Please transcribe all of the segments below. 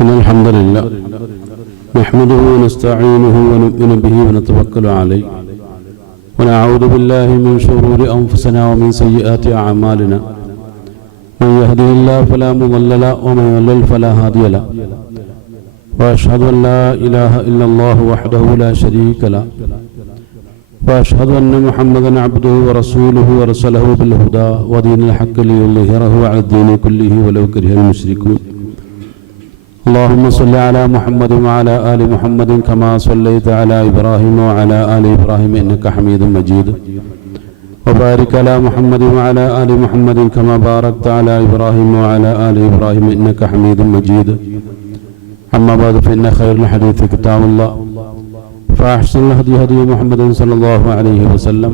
إن الحمد لله نحمده ونستعينه ونؤمن به ونتوكل عليه ونعوذ بالله من شرور أنفسنا ومن سيئات أعمالنا من يهده الله فلا مضل له ومن يضلل فلا هادي له وأشهد أن لا إله إلا الله وحده لا شريك له وأشهد أن محمدا عبده ورسوله ورسله بالهدى ودين الحق ليظهره على الدين كله ولو كره المشركون اللهم صل على محمد وعلى آل محمد كما صليت على إبراهيم وعلى آل إبراهيم إنك حميد مجيد وبارك على محمد وعلى آل محمد كما باركت على إبراهيم وعلى آل إبراهيم إنك حميد مجيد أما بعد فإن خير الحديث كتاب الله فأحسن الهدي هدي محمد صلى الله عليه وسلم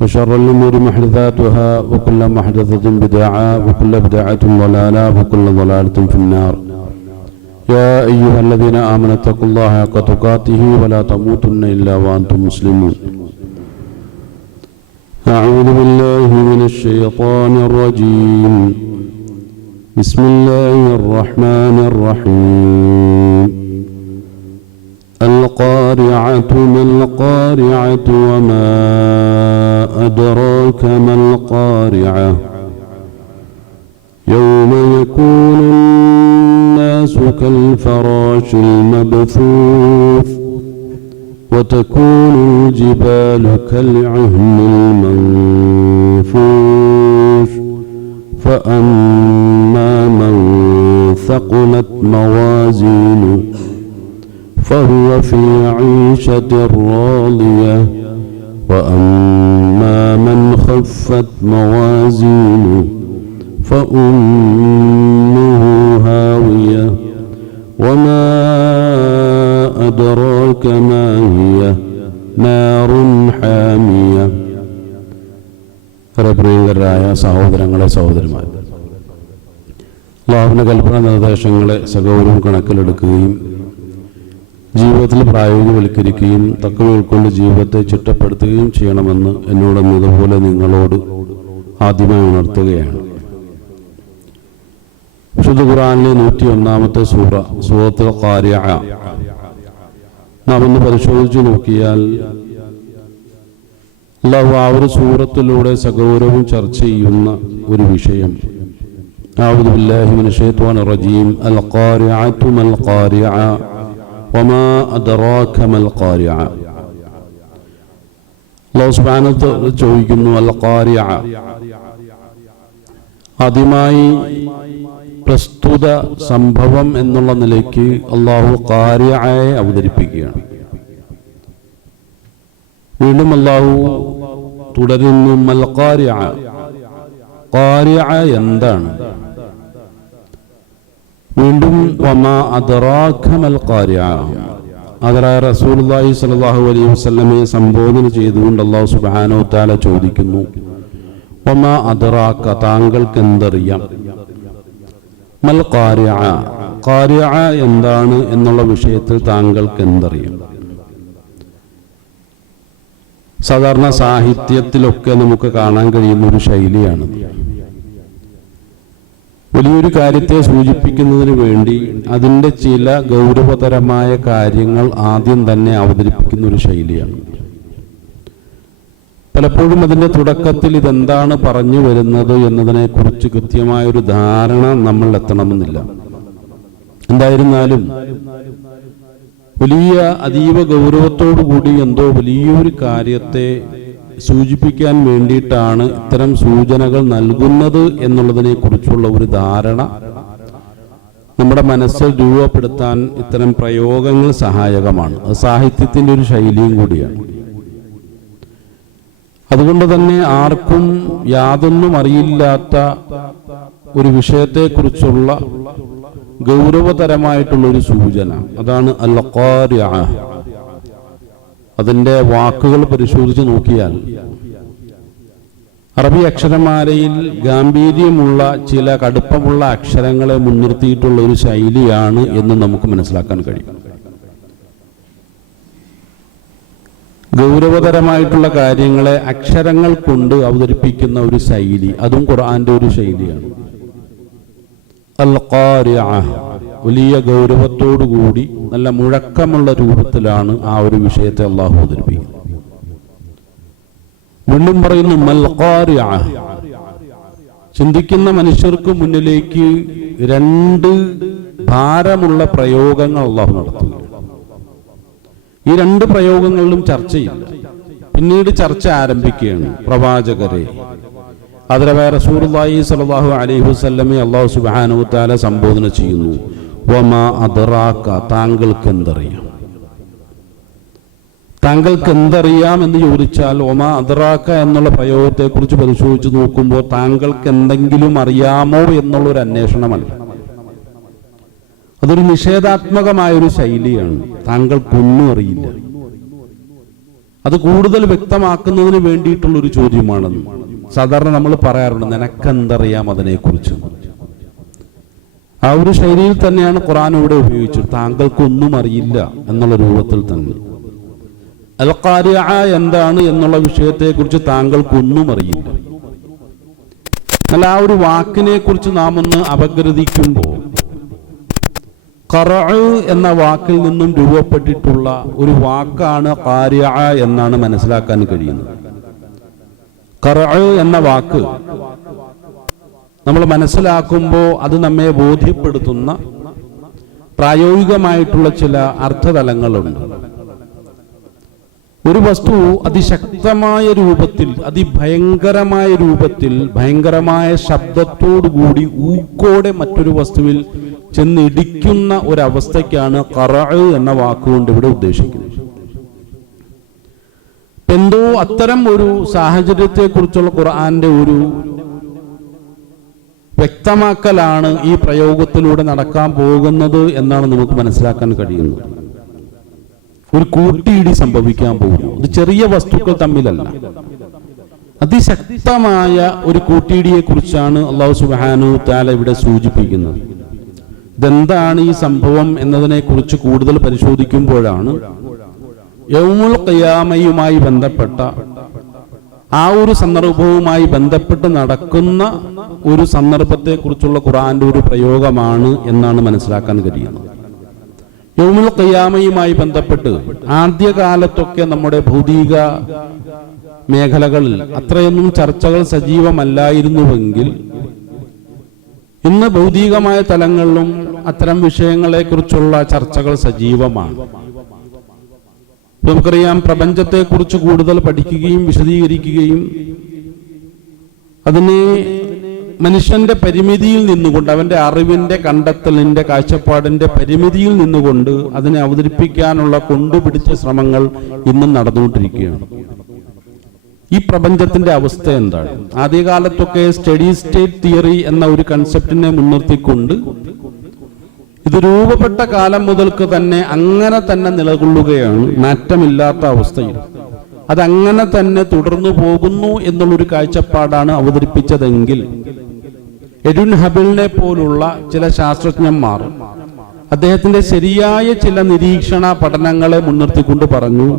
وشر الأمور محدثاتها وكل محدثة بدعة وكل بدعة ضلالة وكل ضلالة في النار يا أيها الذين آمنوا اتقوا الله حق تقاته ولا تموتن إلا وأنتم مسلمون أعوذ بالله من الشيطان الرجيم بسم الله الرحمن الرحيم القارعة ما القارعة وما أدراك ما القارعة يوم يكون الناس كالفراش المبثوث وتكون الجبال كالعهن المنفوش فأما من ثقلت موازينه فهو في عيشة راضية وأما من خفت موازينه فأمه هاوية وما أدراك ما هي نار حامية. പ്രിയങ്കരായ സഹോദരങ്ങളെ സഹോദരിമാർ, അല്ലാഹുവിന്റെ കൽപ്പന നിർദ്ദേശങ്ങളെ സഗൗരവം കണക്കിലെടുക്കുകയും ജീവിതത്തിൽ പ്രായോഗികവൽക്കരിക്കുകയും തക്കവ ഉൾക്കൊണ്ട് ജീവിതത്തെ ചിട്ടപ്പെടുത്തുകയും ചെയ്യണമെന്ന് എന്നോടെന്നതുപോലെ നിങ്ങളോട് ആദ്യമായി ഉണർത്തുകയാണ്. വിശുദ്ധ ഖുർആനിലെ 101-ാമത്തെ സൂറത്തുൽ ഖാരിഅ നാം ഒന്ന് പരിശോധിച്ചു നോക്കിയാൽ അല്ലാഹു ആ ഒരു സൂറത്തിലൂടെ സഗൗരവം ചർച്ച ചെയ്യുന്ന ഒരു വിഷയം, അഊദു ബില്ലാഹി മിനശ് ശൈത്വാനിർ റജീം, അൽ ഖാരിഅതു മൽ ഖാരിഅ വമാ അദ്റാക മൽ ഖാരിഅ. അല്ലാഹു സുബ്ഹാനഹു വ തആല ചോദിക്കുന്നു, അൽ ഖാരിഅ, ആദ്യമായി പ്രസ്തുത സംഭവം എന്നുള്ള നിലയ്ക്ക് അല്ലാഹു ഖാരിഅയെ അവതരിപ്പിക്കുകയാണ്. വീണ്ടും അല്ലാഹു തുടരുന്നു, മൽ ഖാരിഅ, ഖാരിഅ എന്താണ്? വീണ്ടും വമാ അദ്റാക മൽ ഖാരിഅ. അതരായ റസൂലുള്ളാഹി സ്വല്ലല്ലാഹു അലൈഹി വസല്ലമയെ സംബോധന ചെയ്തുകൊണ്ട് അല്ലാഹു സുബ്ഹാനഹു വ തആല ചോദിക്കുന്നു, വമാ അദ്റാക, താങ്കൾക്ക് എന്തറിയാം? മൽ ഖാരിഅ, ഖാരിഅ എന്താണ് എന്നുള്ള വിഷയത്തിൽ താങ്കൾക്ക് എന്തറിയാം? സാധാരണ സാഹിത്യത്തിലൊക്കെ നമുക്ക് കാണാൻ കഴിയുന്ന ഒരു ശൈലിയാണ്. വലിയൊരു കാര്യത്തെ സൂചിപ്പിക്കുന്നതിന് വേണ്ടി അതിൻ്റെ ചില ഗൗരവതരമായ കാര്യങ്ങൾ ആദ്യം തന്നെ അവതരിപ്പിക്കുന്ന ഒരു ശൈലിയാണ്. പലപ്പോഴും അതിൻ്റെ തുടക്കത്തിൽ ഇതെന്താണ് പറഞ്ഞു വരുന്നത് എന്നതിനെക്കുറിച്ച് കൃത്യമായൊരു ധാരണ നമ്മൾ എത്തണമെന്നില്ല. എന്തായിരുന്നാലും വലിയ അതീവ ഗൗരവത്തോടു കൂടി എന്തോ വലിയൊരു കാര്യത്തെ സൂചിപ്പിക്കാൻ വേണ്ടിയിട്ടാണ് ഇത്തരം സൂചനകൾ നൽകുന്നത് എന്നുള്ളതിനെ കുറിച്ചുള്ള ഒരു ധാരണ നമ്മുടെ മനസ്സിൽ രൂപപ്പെടുത്താൻ ഇത്തരം പ്രയോഗങ്ങൾ സഹായകമാണ്. അത് സാഹിത്യത്തിൻ്റെ ഒരു ശൈലിയും കൂടിയാണ്. അതുകൊണ്ട് തന്നെ ആർക്കും യാതൊന്നും അറിയില്ലാത്ത ഒരു വിഷയത്തെക്കുറിച്ചുള്ള ഗൗരവതരമായിട്ടുള്ളൊരു സൂചന, അതാണ് അൽ ഖാരിഅ. അതിൻ്റെ വാക്കുകൾ പരിശോധിച്ച് നോക്കിയാൽ അറബി അക്ഷരമാലയിൽ ഗാംഭീര്യമുള്ള ചില കടുപ്പമുള്ള അക്ഷരങ്ങളെ മുൻനിർത്തിയിട്ടുള്ള ഒരു ശൈലിയാണ് എന്ന് നമുക്ക് മനസ്സിലാക്കാൻ കഴിയും. ഗൗരവതരമായിട്ടുള്ള കാര്യങ്ങളെ അക്ഷരങ്ങൾ കൊണ്ട് അവതരിപ്പിക്കുന്ന ഒരു ശൈലി, അതും ഖുർആന്റെ ഒരു ശൈലിയാണ്. അൽ ഖാരിഅ, വലിയ ഗൗരവത്തോടുകൂടി നല്ല മുഴക്കമുള്ള രൂപത്തിലാണ് ആ ഒരു വിഷയത്തെ അള്ളാഹു അവതരിപ്പിക്കുന്നത്. വീണ്ടും പറയുന്നു മൽ ഖാരിഅ. ചിന്തിക്കുന്ന മനുഷ്യർക്ക് മുന്നിലേക്ക് രണ്ട് ഭാരമുള്ള പ്രയോഗങ്ങൾ അള്ളാഹു നടത്തുകയാണ്. ഈ രണ്ട് പ്രയോഗങ്ങളിലും ചർച്ചയില്ല. പിന്നീട് ചർച്ച ആരംഭിക്കുകയാണ്. പ്രവാചകരെ, അതിരവായ റസൂലുള്ളാഹി സ്വല്ലല്ലാഹു അലൈഹി വസല്ലമയെ അല്ലാഹു സുബ്ഹാനഹു വ തആല സംബോധന ചെയ്യുന്നു. വമാ അദ്റാക, താങ്കൾക്ക് എന്തറിയാം? താങ്കൾക്ക് എന്തറിയാം എന്ന് ചോദിച്ചാൽ ഒമാ അദ്റാക എന്നുള്ള പ്രയോഗത്തെ കുറിച്ച് പരിശോധിച്ച് നോക്കുമ്പോൾ താങ്കൾക്ക് എന്തെങ്കിലും അറിയാമോ എന്നുള്ളൊരു അന്വേഷണമല്ല. അതൊരു നിഷേധാത്മകമായൊരു ശൈലിയാണ്. താങ്കൾക്കൊന്നും അറിയില്ല. അത് കൂടുതൽ വ്യക്തമാക്കുന്നതിന് വേണ്ടിയിട്ടുള്ളൊരു ചോദ്യമാണെന്ന് സാധാരണ നമ്മൾ പറയാറുണ്ട്, നിനക്കെന്തറിയാം അതിനെക്കുറിച്ച്. ആ ഒരു ശൈലിയിൽ തന്നെയാണ് ഖുർആൻ ഇവിടെ ഉപയോഗിച്ചത്. താങ്കൾക്കൊന്നും അറിയില്ല എന്നുള്ള രൂപത്തിൽ തന്നെ. അൽ ഖാരിഅ എന്താണ് എന്നുള്ള വിഷയത്തെക്കുറിച്ച് താങ്കൾക്കൊന്നും അറിയില്ല. എന്നാൽ ആ ഒരു വാക്കിനെ കുറിച്ച് നാം ഒന്ന് അപഗ്രഥിക്കുമ്പോൾ ഖറഅ എന്ന വാക്കിൽ നിന്നും രൂപപ്പെട്ടിട്ടുള്ള ഒരു വാക്കാണ് ഖാരിഅ എന്നാണ് മനസ്സിലാക്കാൻ കഴിയുന്നത്. ഖറഅ എന്ന വാക്ക് നമ്മൾ മനസ്സിലാക്കുമ്പോൾ അത് നമ്മെ ബോധ്യപ്പെടുത്തുന്ന പ്രായോഗികമായിട്ടുള്ള ചില അർത്ഥതലങ്ങളുണ്ട്. ഒരു വസ്തു അതിശക്തമായ രൂപത്തിൽ, അതിഭയങ്കരമായ രൂപത്തിൽ, ഭയങ്കരമായ ശബ്ദത്തോടുകൂടി ഊക്കോടെ മറ്റൊരു വസ്തുവിൽ ചെന്നിടിക്കുന്ന ഒരവസ്ഥയ്ക്കാണ് ഖറഅ എന്ന വാക്കുകൊണ്ട് ഇവിടെ ഉദ്ദേശിക്കുന്നത്. എന്തോ അത്തരം ഒരു സാഹചര്യത്തെ കുറിച്ചുള്ള ഖുർആന്റെ ഒരു വ്യക്തമാക്കലാണ് ഈ പ്രയോഗത്തിലൂടെ നടക്കാൻ പോകുന്നത് എന്നാണ് നമുക്ക് മനസ്സിലാക്കാൻ കഴിയുന്നത്. ഒരു കൂട്ടിയിടി സംഭവിക്കാൻ പോകുന്നു. ഇത് ചെറിയ വസ്തുക്കൾ തമ്മിലല്ല, അതിശക്തമായ ഒരു കൂട്ടിയിടിയെ കുറിച്ചാണ് അല്ലാഹു സുബ്ഹാനഹു തആല ഇവിടെ സൂചിപ്പിക്കുന്നത്. ഇതെന്താണ് ഈ സംഭവം എന്നതിനെ കുറിച്ച് കൂടുതൽ പരിശോധിക്കുമ്പോഴാണ് യൗമുൽ ഖിയാമയുമായി ബന്ധപ്പെട്ട ആ ഒരു സന്ദർഭവുമായി ബന്ധപ്പെട്ട് നടക്കുന്ന ഒരു സന്ദർഭത്തെ കുറിച്ചുള്ള ഖുർആന്റെ ഒരു പ്രയോഗമാണ് എന്നാണ് മനസ്സിലാക്കാൻ കഴിയുന്നത്. യൗമുൽ ഖിയാമയുമായി ബന്ധപ്പെട്ട് ആദ്യകാലത്തൊക്കെ നമ്മുടെ ഭൗതിക മേഖലകളിൽ അത്രയൊന്നും ചർച്ചകൾ സജീവമല്ലായിരുന്നുവെങ്കിൽ ഇന്ന് ഭൗതികമായ തലങ്ങളിലും അത്തരം വിഷയങ്ങളെ കുറിച്ചുള്ള ചർച്ചകൾ സജീവമാണ്. നമുക്കറിയാം, പ്രപഞ്ചത്തെക്കുറിച്ച് കൂടുതൽ പഠിക്കുകയും വിശദീകരിക്കുകയും അതിനെ മനുഷ്യന്റെ പരിമിതിയിൽ നിന്നുകൊണ്ട്, അവന്റെ അറിവിന്റെ കണ്ടെത്തലിന്റെ കാഴ്ചപ്പാടിന്റെ പരിമിതിയിൽ നിന്നുകൊണ്ട് അതിനെ അവതരിപ്പിക്കാനുള്ള കൊണ്ടുപിടിച്ച ശ്രമങ്ങൾ ഇന്നും നടന്നുകൊണ്ടിരിക്കുകയാണ്. ഈ പ്രപഞ്ചത്തിന്റെ അവസ്ഥ എന്താണ്? ആദ്യകാലത്തൊക്കെ സ്റ്റഡി സ്റ്റേറ്റ് തിയറി എന്ന ഒരു കൺസെപ്റ്റിനെ മുൻനിർത്തിക്കൊണ്ട് ഇത് രൂപപ്പെട്ട കാലം മുതൽക്ക് തന്നെ അങ്ങനെ തന്നെ നിലകൊള്ളുകയാണ്, മാറ്റമില്ലാത്ത അവസ്ഥയിൽ. അതങ്ങനെ തന്നെ തുടർന്നു പോകുന്നു എന്നുള്ളൊരു കാഴ്ചപ്പാടാണ് അവതരിപ്പിച്ചതെങ്കിൽ എഡ്വിൻ ഹബിളിനെ പോലുള്ള ചില ശാസ്ത്രജ്ഞന്മാർ അദ്ദേഹത്തിന്റെ ശരിയായ ചില നിരീക്ഷണ പഠനങ്ങളെ മുൻനിർത്തിക്കൊണ്ട് പറഞ്ഞു,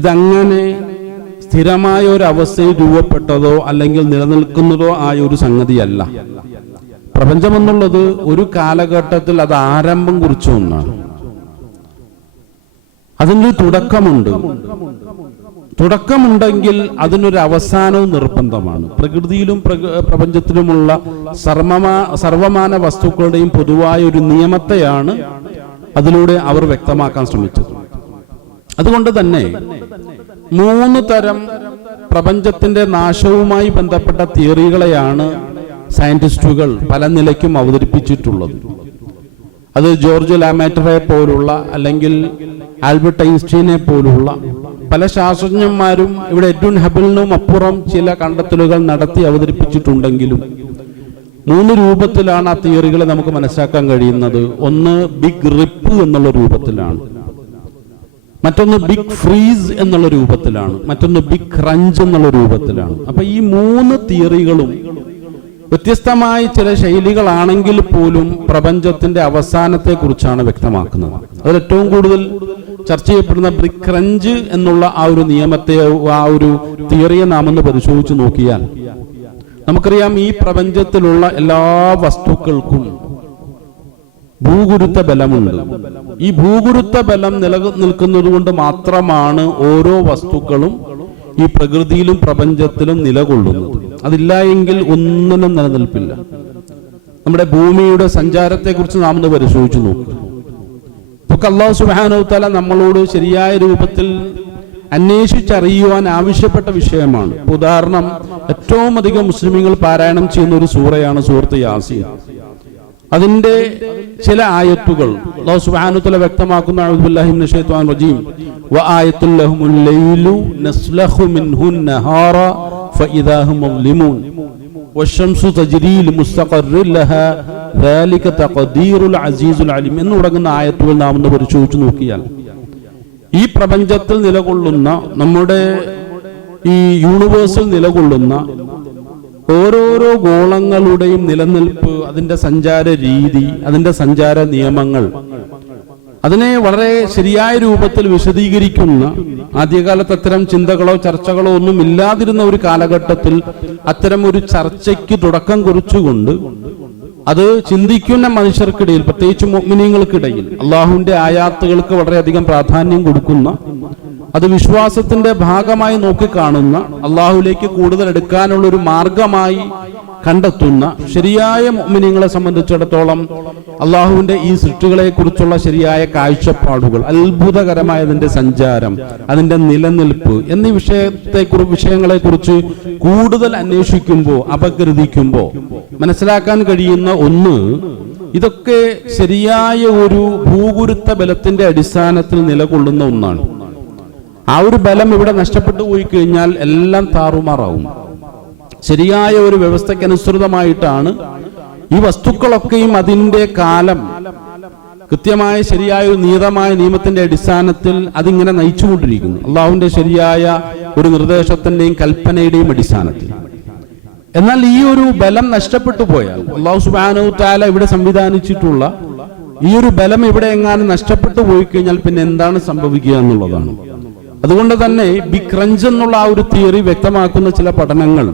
ഇതങ്ങനെ സ്ഥിരമായ ഒരു അവസ്ഥയിൽ രൂപപ്പെട്ടതോ അല്ലെങ്കിൽ നിലനിൽക്കുന്നതോ ആയ ഒരു സംഗതിയല്ല. പ്രപഞ്ചമെന്നുള്ളത് ഒരു കാലഘട്ടത്തിൽ അത് ആരംഭം കുറിച്ച ഒന്നാണ്. അതിനൊരു തുടക്കമുണ്ട്. തുടക്കമുണ്ടെങ്കിൽ അതിനൊരു അവസാനവും നിർബന്ധമാണ്. പ്രകൃതിയിലും പ്രപഞ്ചത്തിലുമുള്ള സർവമാന വസ്തുക്കളുടെയും പൊതുവായ ഒരു നിയമത്തെയാണ് അതിലൂടെ അവർ വ്യക്തമാക്കാൻ ശ്രമിച്ചത്. അതുകൊണ്ട് തന്നെ 3 തരം പ്രപഞ്ചത്തിന്റെ നാശവുമായി ബന്ധപ്പെട്ട തിയറികളെയാണ് സയന്റിസ്റ്റുകൾ പല നിലയ്ക്കും അവതരിപ്പിച്ചിട്ടുള്ളത്. അത് ജോർജ് ലാമാറ്ററെ പോലുള്ള അല്ലെങ്കിൽ ആൽബർട്ട് ഐൻസ്റ്റീനെ പോലുള്ള പല ശാസ്ത്രജ്ഞന്മാരും ഇവിടെ എഡ്വിൻ ഹബിളിനും അപ്പുറം ചില കണ്ടെത്തലുകൾ നടത്തി അവതരിപ്പിച്ചിട്ടുണ്ടെങ്കിലും 3 രൂപത്തിലാണ് ആ തിയറികളെ നമുക്ക് മനസ്സിലാക്കാൻ കഴിയുന്നത്. ഒന്ന് ബിഗ് റിപ്പ് എന്നുള്ള രൂപത്തിലാണ്, മറ്റൊന്ന് ബിഗ് ഫ്രീസ് എന്നുള്ള രൂപത്തിലാണ്, മറ്റൊന്ന് ബിഗ് ക്രഞ്ച് എന്നുള്ള രൂപത്തിലാണ്. അപ്പൊ ഈ 3 തിയറികളും വ്യത്യസ്തമായ ചില ശൈലികളാണെങ്കിൽ പോലും പ്രപഞ്ചത്തിന്റെ അവസാനത്തെ കുറിച്ചാണ് വ്യക്തമാക്കുന്നത്. അതിൽ ഏറ്റവും കൂടുതൽ ചർച്ച ചെയ്യപ്പെടുന്ന ബിഗ് ക്രഞ്ച് എന്നുള്ള ആ ഒരു നിയമത്തെ, ആ ഒരു തിയറിയെ നാം ഒന്ന് പരിശോധിച്ച് നോക്കിയാൽ നമുക്കറിയാം, ഈ പ്രപഞ്ചത്തിലുള്ള എല്ലാ വസ്തുക്കൾക്കും ഭൂഗുരുത്വ ബലമുണ്ട്. ഈ ഭൂഗുരുത്വ ബലം നിലനിൽക്കുന്നത് കൊണ്ട് മാത്രമാണ് ഓരോ വസ്തുക്കളും ഈ പ്രകൃതിയിലും പ്രപഞ്ചത്തിലും നിലകൊള്ളുന്നത്. അതില്ല എങ്കിൽ ഒന്നിനും നിലനിൽപ്പില്ല. നമ്മുടെ ഭൂമിയുടെ സഞ്ചാരത്തെ കുറിച്ച് നാം ഒന്ന് പരിശോധിച്ചു നോക്കുക. ഇതൊക്കെ അല്ലാഹു സുബ്ഹാനഹു വ തആല നമ്മളോട് ശരിയായ രൂപത്തിൽ അന്വേഷിച്ചറിയുവാൻ ആവശ്യപ്പെട്ട വിഷയമാണ്. ഉദാഹരണം, ഏറ്റവും അധികം മുസ്ലിമീങ്ങൾ പാരായണം ചെയ്യുന്ന ഒരു സൂറയാണ് സൂറത്ത് യാസീൻ. അതിന്റെ ചില ആയത്തുകൾ അല്ലാഹു സുബ്ഹാനഹു വ തആല വ്യക്തമാക്കുന്ന അഊദു ബില്ലാഹി മിനശ് ശൈത്വാനിർ റജീം വആയത്തുൽ ലഹുമുൽ ലൈലു നസ്ലഖു മിൻഹുൻ നഹാറ ഫഇദാ ഹും മുസ്ലിമൂൻ വശംസു തജ്രീ ലിമുസ്തഖറിൻ ലഹാ ദാലിക തഖദീറുൽ അസീസുൽ അലീം എന്ന് തുടങ്ങുന്ന ആയത്തുകൾ നാം ഒന്ന് പരിശോധിച്ചു നോക്കിയാൽ ഈ പ്രപഞ്ചത്തിൽ നിലകൊള്ളുന്ന, നമ്മുടെ ഈ യൂണിവേഴ്സിൽ നിലകൊള്ളുന്ന ഓരോരോ ഗോളങ്ങളുടെയും നിലനിൽപ്പ്, അതിന്റെ സഞ്ചാര രീതി, അതിന്റെ സഞ്ചാര നിയമങ്ങൾ, അതിനെ വളരെ ശരിയായ രൂപത്തിൽ വിശദീകരിക്കുന്ന, ആദ്യകാലത്ത് അത്തരം ചിന്തകളോ ചർച്ചകളോ ഒന്നും ഇല്ലാതിരുന്ന ഒരു കാലഘട്ടത്തിൽ അത്തരം ഒരു ചർച്ചയ്ക്ക് തുടക്കം കുറിച്ചുകൊണ്ട് അത് ചിന്തിക്കുന്ന മനുഷ്യർക്കിടയിൽ, പ്രത്യേകിച്ച് മുഅ്മിനീങ്ങൾക്കിടയിൽ അള്ളാഹുവിന്റെ ആയാത്തുകൾക്ക് വളരെയധികം പ്രാധാന്യം കൊടുക്കുന്ന, അത് വിശ്വാസത്തിന്റെ ഭാഗമായി നോക്കിക്കാണുന്ന, അള്ളാഹുലേക്ക് കൂടുതൽ എടുക്കാനുള്ള ഒരു മാർഗമായി കണ്ടെത്തുന്ന ശരിയായ മുഅ്മിനീങ്ങളെ സംബന്ധിച്ചിടത്തോളം അള്ളാഹുവിന്റെ ഈ സൃഷ്ടികളെ കുറിച്ചുള്ള ശരിയായ കാഴ്ചപ്പാടുകൾ, അത്ഭുതകരമായ അതിന്റെ സഞ്ചാരം, അതിന്റെ നിലനിൽപ്പ് എന്നീ വിഷയങ്ങളെ കുറിച്ച് കൂടുതൽ അന്വേഷിക്കുമ്പോൾ, അപഗ്രഥിക്കുമ്പോൾ മനസ്സിലാക്കാൻ കഴിയുന്ന ഒന്ന്, ഇതൊക്കെ ശരിയായ ഒരു ഭൂഗുരുത്വ ബലത്തിന്റെ അടിസ്ഥാനത്തിൽ നിലകൊള്ളുന്ന ഒന്നാണ്. ആ ഒരു ബലം ഇവിടെ നഷ്ടപ്പെട്ടു പോയി കഴിഞ്ഞാൽ എല്ലാം താറുമാറാവും. ശരിയായ ഒരു വ്യവസ്ഥയ്ക്കനുസൃതമായിട്ടാണ് ഈ വസ്തുക്കളൊക്കെയും അതിന്റെ കാലം കൃത്യമായ ശരിയായ ഒരു നിയതമായ നിയമത്തിന്റെ അടിസ്ഥാനത്തിൽ അതിങ്ങനെ നയിച്ചുകൊണ്ടിരിക്കുന്നു, അള്ളാഹുവിന്റെ ശരിയായ ഒരു നിർദ്ദേശത്തിന്റെയും കൽപ്പനയുടെയും അടിസ്ഥാനത്തിൽ. എന്നാൽ ഈ ഒരു ബലം നഷ്ടപ്പെട്ടു പോയാൽ, അല്ലാഹു സുബ്ഹാനഹു വ തആല ഇവിടെ സംവിധാനിച്ചിട്ടുള്ള ഈ ഒരു ബലം ഇവിടെ എങ്ങാനും നഷ്ടപ്പെട്ടു പോയി കഴിഞ്ഞാൽ പിന്നെ എന്താണ് സംഭവിക്കുക എന്നുള്ളതാണ്. അതുകൊണ്ട് തന്നെ ബിഗ് ക്രഞ്ച് എന്നുള്ള ആ ഒരു തിയറി വ്യക്തമാക്കുന്ന ചില പഠനങ്ങൾ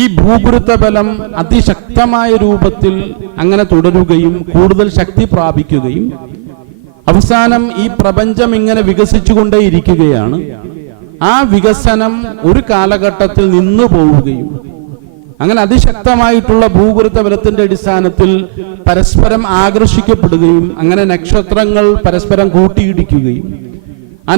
ഈ ഭൂഗുരുത്വ ബലം അതിശക്തമായ രൂപത്തിൽ അങ്ങനെ തുടരുകയും കൂടുതൽ ശക്തി പ്രാപിക്കുകയും അവസാനം ഈ പ്രപഞ്ചം ഇങ്ങനെ വികസിച്ചുകൊണ്ടേയിരിക്കുകയാണ്. ആ വികസനം ഒരു കാലഘട്ടത്തിൽ നിന്നു പോവുകയും അങ്ങനെ അതിശക്തമായിട്ടുള്ള ഭൂഗുരുത്വ ബലത്തിന്റെ അടിസ്ഥാനത്തിൽ പരസ്പരം ആകർഷിക്കപ്പെടുകയും അങ്ങനെ നക്ഷത്രങ്ങൾ പരസ്പരം കൂട്ടിയിടിക്കുകയും ആ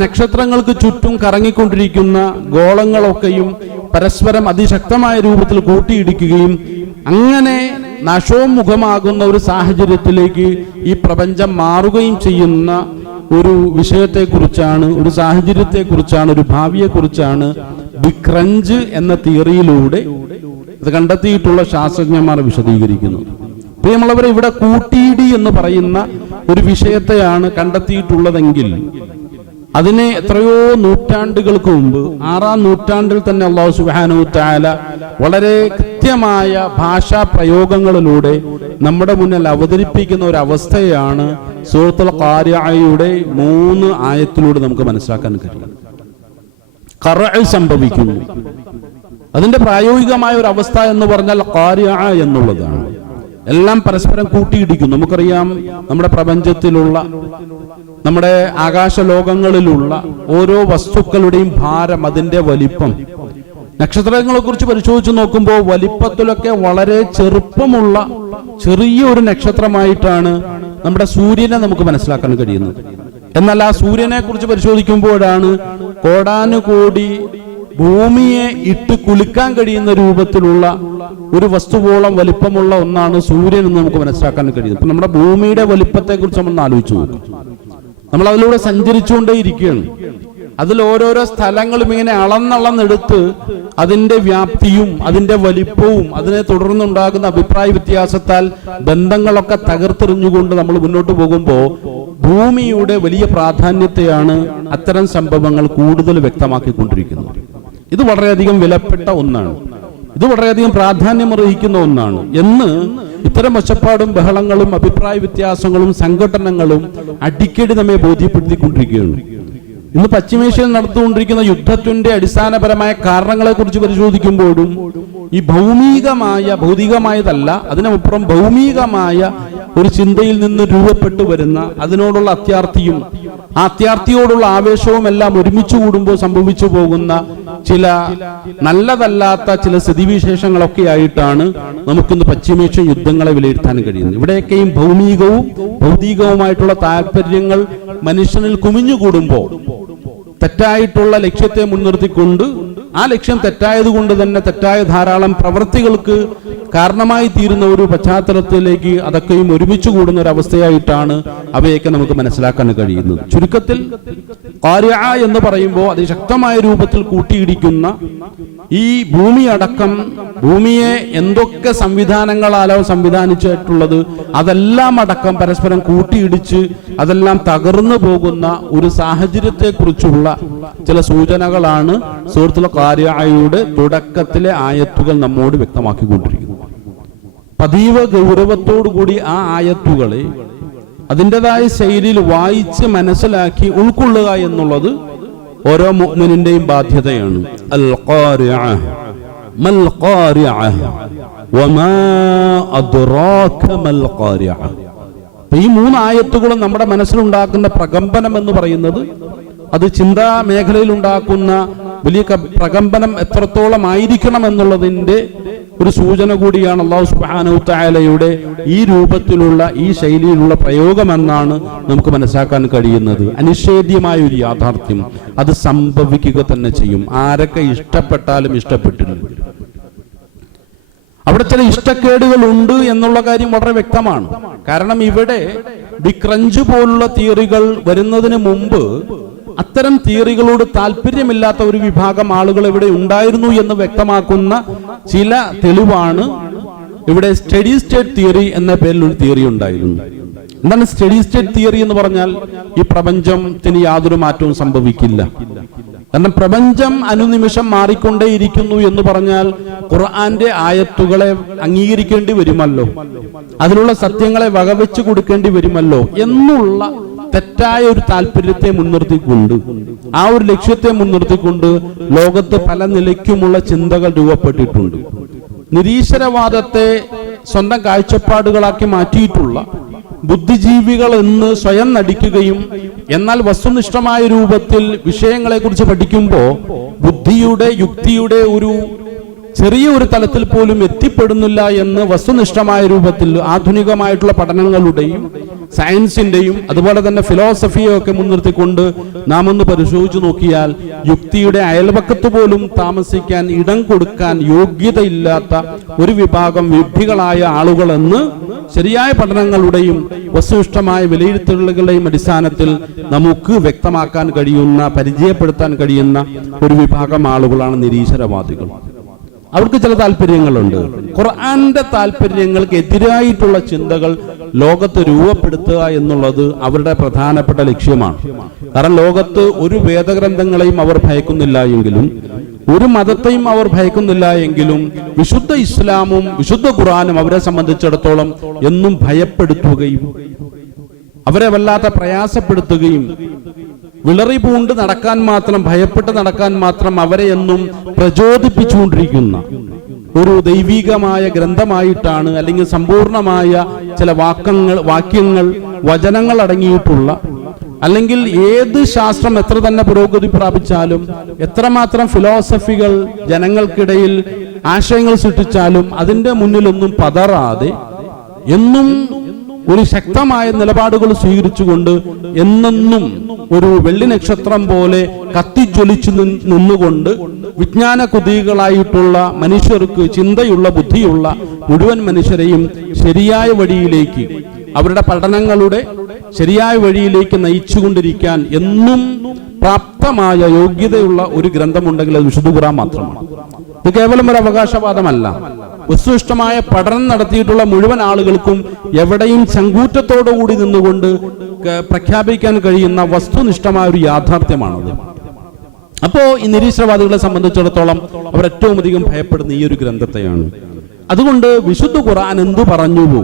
നക്ഷത്രങ്ങൾക്ക് ചുറ്റും കറങ്ങിക്കൊണ്ടിരിക്കുന്ന ഗോളങ്ങളൊക്കെയും പരസ്പരം അതിശക്തമായ രൂപത്തിൽ കൂട്ടിയിടിക്കുകയും അങ്ങനെ നാശോന്മുഖമാകുന്ന ഒരു സാഹചര്യത്തിലേക്ക് ഈ പ്രപഞ്ചം മാറുകയും ചെയ്യുന്ന ഒരു വിഷയത്തെക്കുറിച്ചാണ്, ഒരു സാഹചര്യത്തെക്കുറിച്ചാണ്, ഒരു ഭാവിയെക്കുറിച്ചാണ് ബിഗ് ക്രഞ്ച് എന്ന തിയറിയിലൂടെ ഇത് കണ്ടെത്തിയിട്ടുള്ള ശാസ്ത്രജ്ഞന്മാർ വിശദീകരിക്കുന്നത്. പ്രിയമുള്ളവരെ, ഇവിടെ കൂട്ടിയിടി എന്ന് പറയുന്ന ഒരു വിഷയത്തെയാണ് കണ്ടെത്തിയിട്ടുള്ളതെങ്കിൽ അതിനെ എത്രയോ നൂറ്റാണ്ടുകൾക്ക് മുമ്പ് 6-ാം നൂറ്റാണ്ടിൽ തന്നെ അല്ലാഹു സുബ്ഹാനഹു വ തആല വളരെ കൃത്യമായ ഭാഷാ പ്രയോഗങ്ങളിലൂടെ നമ്മുടെ മുന്നിൽ അവതരിപ്പിക്കുന്ന ഒരു അവസ്ഥയാണ് സൂറത്തുൽ ഖാരിഅയുടെ 3 ആയത്തിലൂടെ നമുക്ക് മനസ്സിലാക്കാൻ കഴിയും. ഖറഅ സംഭവിക്കുന്നു. അതിന്റെ പ്രായോഗികമായ ഒരു അവസ്ഥ എന്ന് പറഞ്ഞാൽ ഖാരിഅ എന്നുള്ളതാണ്. എല്ലാം പരസ്പരം കൂട്ടിയിടിക്കുന്നു. നമുക്കറിയാം, നമ്മുടെ പ്രപഞ്ചത്തിലുള്ള, നമ്മുടെ ആകാശലോകങ്ങളിലുള്ള ഓരോ വസ്തുക്കളുടെയും ഭാരം, അതിന്റെ വലിപ്പം, നക്ഷത്രങ്ങളെ കുറിച്ച് പരിശോധിച്ച് നോക്കുമ്പോൾ വലിപ്പത്തിലൊക്കെ വളരെ ചെറുപ്പമുള്ള ചെറിയ ഒരു നക്ഷത്രമായിട്ടാണ് നമ്മുടെ സൂര്യനെ നമുക്ക് മനസ്സിലാക്കാൻ കഴിയുന്നത്. എന്നാൽ ആ സൂര്യനെ കുറിച്ച് പരിശോധിക്കുമ്പോഴാണ് കോടാനുകോടി ഭൂമിയെ ഇട്ട് കുലുക്കാൻ കഴിയുന്ന രൂപത്തിലുള്ള ഒരു വസ്തുവോളം വലിപ്പമുള്ള ഒന്നാണ് സൂര്യൻ എന്ന് നമുക്ക് മനസ്സിലാക്കാൻ കഴിയുന്നത്. അപ്പൊ നമ്മുടെ ഭൂമിയുടെ വലിപ്പത്തെ കുറിച്ച് നമ്മൾ ആലോചിച്ചു നോക്കും. നമ്മൾ അതിലൂടെ സഞ്ചരിച്ചുകൊണ്ടേയിരിക്കുകയാണ്. അതിൽ ഓരോരോ സ്ഥലങ്ങളും ഇങ്ങനെ അളന്നളന്നെടുത്ത് അതിന്റെ വ്യാപ്തിയും അതിന്റെ വലിപ്പവും അതിനെ തുടർന്നുണ്ടാകുന്ന അഭിപ്രായ വ്യത്യാസത്താൽ ബന്ധങ്ങളൊക്കെ തകർത്തെറിഞ്ഞുകൊണ്ട് നമ്മൾ മുന്നോട്ട് പോകുമ്പോൾ ഭൂമിയുടെ വലിയ പ്രാധാന്യത്തെയാണ് അത്തരം സംഭവങ്ങൾ കൂടുതൽ വ്യക്തമാക്കിക്കൊണ്ടിരിക്കുന്നത്. ഇത് വളരെയധികം വിലപ്പെട്ട ഒന്നാണ്, ഇത് വളരെയധികം പ്രാധാന്യമർഹിക്കുന്ന ഒന്നാണ് എന്ന് ഇത്തരം ഒച്ചപ്പാടും ബഹളങ്ങളും അഭിപ്രായ വ്യത്യാസങ്ങളും സംഘടനകളും അടിക്കടി നമ്മെ ബോധ്യപ്പെടുത്തിക്കൊണ്ടിരിക്കുകയാണ്. ഇന്ന് പശ്ചിമേഷ്യയിൽ നടത്തുകൊണ്ടിരിക്കുന്ന യുദ്ധത്തിന്റെ അടിസ്ഥാനപരമായ കാരണങ്ങളെ കുറിച്ച് പരിശോധിക്കുമ്പോഴും ഈ ഭൗതികമായതല്ല, അതിനപ്പുറം ഭൗമികമായ ഒരു ചിന്തയിൽ നിന്ന് രൂപപ്പെട്ടു വരുന്ന അതിനോടുള്ള അത്യാർത്തിയും ആ അത്യാർത്തിയോടുള്ള ആവേശവും എല്ലാം ഒരുമിച്ച് കൂടുമ്പോൾ സംഭവിച്ചു പോകുന്ന ചില നല്ലതല്ലാത്ത ചില സ്ഥിതിവിശേഷങ്ങളൊക്കെ ആയിട്ടാണ് നമുക്കിന്ന് പശ്ചിമേഷ്യൻ യുദ്ധങ്ങളെ വിലയിരുത്താൻ കഴിയുന്നത്. ഇവിടെയൊക്കെയും ഭൗമികവും ഭൗതികവുമായിട്ടുള്ള താല്പര്യങ്ങൾ മനുഷ്യനിൽ കുമിഞ്ഞുകൂടുമ്പോൾ തെറ്റായിട്ടുള്ള ലക്ഷ്യത്തെ മുൻനിർത്തിക്കൊണ്ട് ആ ലക്ഷ്യം തെറ്റായതുകൊണ്ട് തന്നെ തെറ്റായ ധാരാളം പ്രവൃത്തികൾക്ക് കാരണമായി തീരുന്ന ഒരു പശ്ചാത്തലത്തിലേക്ക് അതൊക്കെയും ഒരുമിച്ച് കൂടുന്ന ഒരു അവസ്ഥയായിട്ടാണ് അവയൊക്കെ നമുക്ക് മനസ്സിലാക്കാൻ കഴിയുന്നത്. ചുരുക്കത്തിൽ ഖാരിഅ എന്ന് പറയുമ്പോൾ അതിശക്തമായ രൂപത്തിൽ കൂട്ടിയിടിക്കുന്ന ഈ ഭൂമി അടക്കം ഭൂമിയെ എന്തൊക്കെ സംവിധാനങ്ങളാലോ സംവിധാനിച്ചിട്ടുള്ളത് അതെല്ലാം അടക്കം പരസ്പരം കൂട്ടിയിടിച്ച് അതെല്ലാം തകർന്നു പോകുന്ന ഒരു സാഹചര്യത്തെ കുറിച്ചുള്ള ചില സൂചനകളാണ് സൂറത്തുൽ ഖാരിഅയുടെ തുടക്കത്തിലെ ആയത്തുകൾ നമ്മോട് വ്യക്തമാക്കിക്കൊണ്ടിരിക്കുന്നത്. പതിവ് ഗൗരവത്തോടുകൂടി ആ ആയത്തുകളെ അതിൻ്റെതായ ശൈലിയിൽ വായിച്ച് മനസ്സിലാക്കി ഉൾക്കൊള്ളുക എന്നുള്ളത് ഓരോ മുഅ്മിനിന്റെയും ബാധ്യതയാണ്. അൽ ഖാരിഅ മൽ ഖാരിഅ വമാ അദ്റാക മൽ ഖാരിഅ. ഈ മൂന്ന് ആയത്തുകളും നമ്മുടെ മനസ്സിലുണ്ടാക്കുന്ന പ്രകമ്പനം എന്ന് പറയുന്നത് അത് ചിന്താ മേഖലയിൽ ഉണ്ടാക്കുന്ന വലിയ പ്രകമ്പനം എത്രത്തോളം ആയിരിക്കണം എന്നുള്ളതിന്റെ ഒരു സൂചന കൂടിയാണ് അല്ലാഹു സുബ്ഹാനഹു തആലയുടെ ഈ രൂപത്തിലുള്ള ഈ ശൈലിയിലുള്ള പ്രയോഗമെന്നാണ് നമുക്ക് മനസ്സിലാക്കാൻ കഴിയുന്നത്. അനിഷേധ്യമായ ഒരു യാഥാർത്ഥ്യം അത് സംഭവിക്കുക തന്നെ ചെയ്യും, ആരൊക്കെ ഇഷ്ടപ്പെട്ടാലും ഇഷ്ടപ്പെട്ടില്ലെങ്കിൽ. അവിടെ ചില ഇഷ്ടക്കേടുകൾ ഉണ്ട് എന്നുള്ള കാര്യം വളരെ വ്യക്തമാണ്. കാരണം ഇവിടെ ദി ക്രഞ്ച് പോലുള്ള തിയറികൾ വരുന്നതിന് മുമ്പ് അത്തരം തിയറികളോട് താല്പര്യമില്ലാത്ത ഒരു വിഭാഗം ആളുകൾ ഇവിടെ ഉണ്ടായിരുന്നു എന്ന് വ്യക്തമാക്കുന്ന ചില തെളിവാണ് ഇവിടെ സ്റ്റഡി സ്റ്റേറ്റ് തിയറി എന്ന പേരിൽ ഒരു തിയറി ഉണ്ടായിരുന്നു. എന്താണ് സ്റ്റഡി സ്റ്റേറ്റ് തിയറി എന്ന് പറഞ്ഞാൽ? ഈ പ്രപഞ്ചത്തിന് യാതൊരു മാറ്റവും സംഭവിക്കില്ല. കാരണം പ്രപഞ്ചം അനുനിമിഷം മാറിക്കൊണ്ടേയിരിക്കുന്നു എന്ന് പറഞ്ഞാൽ ഖുർആന്റെ ആയത്തുകളെ അംഗീകരിക്കേണ്ടി വരുമല്ലോ, അതിലുള്ള സത്യങ്ങളെ വകവെച്ച് കൊടുക്കേണ്ടി വരുമല്ലോ എന്നുള്ള തെറ്റായ ഒരു താല്പര്യത്തെ മുൻനിർത്തിക്കൊണ്ട് ആ ഒരു ലക്ഷ്യത്തെ മുൻനിർത്തിക്കൊണ്ട് ലോകത്ത് പല നിലയ്ക്കുമുള്ള ചിന്തകൾ രൂപപ്പെട്ടിട്ടുണ്ട്. നിരീശ്വരവാദത്തെ സ്വന്തം കാഴ്ചപ്പാടുകളാക്കി മാറ്റിയിട്ടുള്ള ബുദ്ധിജീവികൾ എന്ന് സ്വയം നടിക്കുകയും എന്നാൽ വസ്തുനിഷ്ഠമായ രൂപത്തിൽ വിഷയങ്ങളെ കുറിച്ച് പഠിക്കുമ്പോൾ ബുദ്ധിയുടെ യുക്തിയുടെ ഒരു ചെറിയ ഒരു തലത്തിൽ പോലും എത്തിപ്പെടുന്നില്ല എന്ന് വസ്തുനിഷ്ഠമായ രൂപത്തിൽ ആധുനികമായിട്ടുള്ള പഠനങ്ങളുടെയും സയൻസിന്റെയും അതുപോലെ തന്നെ ഫിലോസഫിയെ ഒക്കെ മുൻനിർത്തിക്കൊണ്ട് നാം ഒന്ന് പരിശോധിച്ചു നോക്കിയാൽ യുക്തിയുടെ അയൽപക്കത്ത് പോലും താമസിക്കാൻ ഇടം കൊടുക്കാൻ യോഗ്യതയില്ലാത്ത ഒരു വിഭാഗം വിഡ്ഢികളായ ആളുകളെന്ന് ശരിയായ പഠനങ്ങളുടെയും വസ്തുനിഷ്ഠമായ വിലയിരുത്തലുകളുടെയും അടിസ്ഥാനത്തിൽ നമുക്ക് വ്യക്തമാക്കാൻ കഴിയുന്ന പരിചയപ്പെടുത്താൻ കഴിയുന്ന ഒരു വിഭാഗം ആളുകളാണ് നിരീശ്വരവാദികൾ. അവർക്ക് ചില താല്പര്യങ്ങളുണ്ട്. ഖുർആന്റെ താല്പര്യങ്ങൾക്ക് എതിരായിട്ടുള്ള ചിന്തകൾ ലോകത്ത് രൂപപ്പെടുത്തുക എന്നുള്ളത് അവരുടെ പ്രധാനപ്പെട്ട ലക്ഷ്യമാണ്. കാരണം ലോകത്ത് ഒരു വേദഗ്രന്ഥങ്ങളെയും അവർ ഭയക്കുന്നില്ല എങ്കിലും ഒരു മതത്തെയും അവർ ഭയക്കുന്നില്ല എങ്കിലും വിശുദ്ധ ഇസ്ലാമും വിശുദ്ധ ഖുർആനും അവരെ സംബന്ധിച്ചിടത്തോളം എന്നും ഭയപ്പെടുത്തുകയും അവരെ വല്ലാതെ പ്രയാസപ്പെടുത്തുകയും വിളറി പൂണ്ട് നടക്കാൻ മാത്രം ഭയപ്പെട്ട് നടക്കാൻ മാത്രം അവരെ എന്നും പ്രചോദിപ്പിച്ചുകൊണ്ടിരിക്കുന്ന ഒരു ദൈവികമായ ഗ്രന്ഥമായിട്ടാണ് അല്ലെങ്കിൽ സമ്പൂർണമായ ചില വാക്യങ്ങൾ വചനങ്ങൾ അടങ്ങിയിട്ടുള്ള അല്ലെങ്കിൽ ഏത് ശാസ്ത്രം എത്ര തന്നെ പുരോഗതി പ്രാപിച്ചാലും എത്രമാത്രം ഫിലോസഫികൾ ജനങ്ങൾക്കിടയിൽ ആശയങ്ങൾ സൃഷ്ടിച്ചാലും അതിന്റെ മുന്നിലൊന്നും പതറാതെ എന്നും ഒരു ശക്തമായ നിലപാടുകൾ സ്വീകരിച്ചുകൊണ്ട് എന്നെന്നും ഒരു വെള്ളി നക്ഷത്രം പോലെ കത്തിജ്വലിച്ചു നിന്നുകൊണ്ട് വിജ്ഞാന കുതികളായിട്ടുള്ള മനുഷ്യർക്ക് ചിന്തയുള്ള ബുദ്ധിയുള്ള മുഴുവൻ മനുഷ്യരെയും ശരിയായ വഴിയിലേക്ക് അവരുടെ പഠനങ്ങളുടെ ശരിയായ വഴിയിലേക്ക് നയിച്ചുകൊണ്ടിരിക്കാൻ എന്നും പ്രാപ്തമായ യോഗ്യതയുള്ള ഒരു ഗ്രന്ഥമുണ്ടെങ്കിൽ അത് വിശുദ്ധ ഖുർആൻ മാത്രമാണ്. ഇത് കേവലം ഒരു അവകാശവാദമല്ല. വസ്തുനിഷ്ഠമായ പഠനം നടത്തിയിട്ടുള്ള മുഴുവൻ ആളുകൾക്കും എവിടെയും ചങ്കൂറ്റത്തോടുകൂടി നിന്നുകൊണ്ട് പ്രഖ്യാപിക്കാൻ കഴിയുന്ന വസ്തുനിഷ്ഠമായ ഒരു യാഥാർത്ഥ്യമാണത്. അപ്പോ ഈ നിരീശ്വരവാദികളെ സംബന്ധിച്ചിടത്തോളം അവർ ഏറ്റവും അധികം ഭയപ്പെടുന്ന ഈ ഒരു ഗ്രന്ഥത്തെയാണ്. അതുകൊണ്ട് വിശുദ്ധ ഖുർആൻ എന്തു പറഞ്ഞുവോ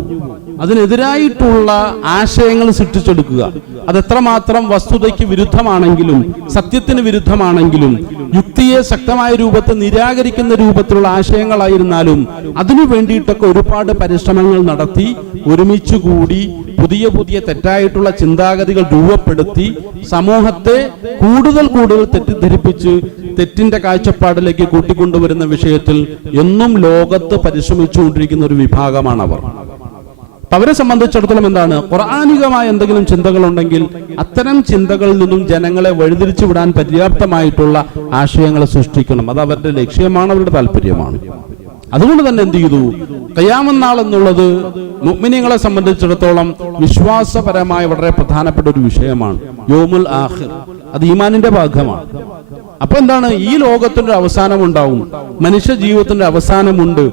അതിനെതിരായിട്ടുള്ള ആശയങ്ങൾ സൃഷ്ടിച്ചെടുക്കുക. അതെത്രമാത്രം വസ്തുതയ്ക്ക് വിരുദ്ധമാണെങ്കിലും സത്യത്തിന് വിരുദ്ധമാണെങ്കിലും യുക്തിയെ ശക്തമായ രൂപത്തിൽ നിരാകരിക്കുന്ന രൂപത്തിലുള്ള ആശയങ്ങളായിരുന്നാലും അതിനു വേണ്ടിയിട്ടൊക്കെ ഒരുപാട് പരിശ്രമങ്ങൾ നടത്തി ഒരുമിച്ചുകൂടി പുതിയ പുതിയ തെറ്റായിട്ടുള്ള ചിന്താഗതികൾ രൂപപ്പെടുത്തി സമൂഹത്തെ കൂടുതൽ തെറ്റിദ്ധരിപ്പിച്ച് തെറ്റിന്റെ കാഴ്ചപ്പാടിലേക്ക് കൂട്ടിക്കൊണ്ടുവരുന്ന വിഷയത്തിൽ എന്നും ലോകത്ത് പരിശ്രമിച്ചുകൊണ്ടിരിക്കുന്ന ഒരു വിഭാഗമാണ് അവർ. അവരെ സംബന്ധിച്ചിടത്തോളം എന്താണ്, ഖുർആനികമായ എന്തെങ്കിലും ചിന്തകളുണ്ടെങ്കിൽ അത്തരം ചിന്തകളിൽ നിന്നും ജനങ്ങളെ വഴിതിരിച്ചു വിടാൻ പര്യാപ്തമായിട്ടുള്ള ആശയങ്ങൾ സൃഷ്ടിക്കണം. അത് അവരുടെ ലക്ഷ്യമാണ്, അവരുടെ താല്പര്യമാണ്. അതുകൊണ്ട് തന്നെ എന്ത് ചെയ്തു, ഖിയാമത്ത് നാൾ എന്നുള്ളത് മുഅ്മിനീങ്ങളെ സംബന്ധിച്ചിടത്തോളം വിശ്വാസപരമായ വളരെ പ്രധാനപ്പെട്ട ഒരു വിഷയമാണ്. യൗമുൽ ആഖിർ, അത് ഈമാനിന്റെ ഭാഗമാണ്. അപ്പൊ എന്താണ്, ഈ ലോകത്തിന്റെ അവസാനം ഉണ്ടാവും, മനുഷ്യ ജീവിതത്തിന്റെ അവസാനമുണ്ട്.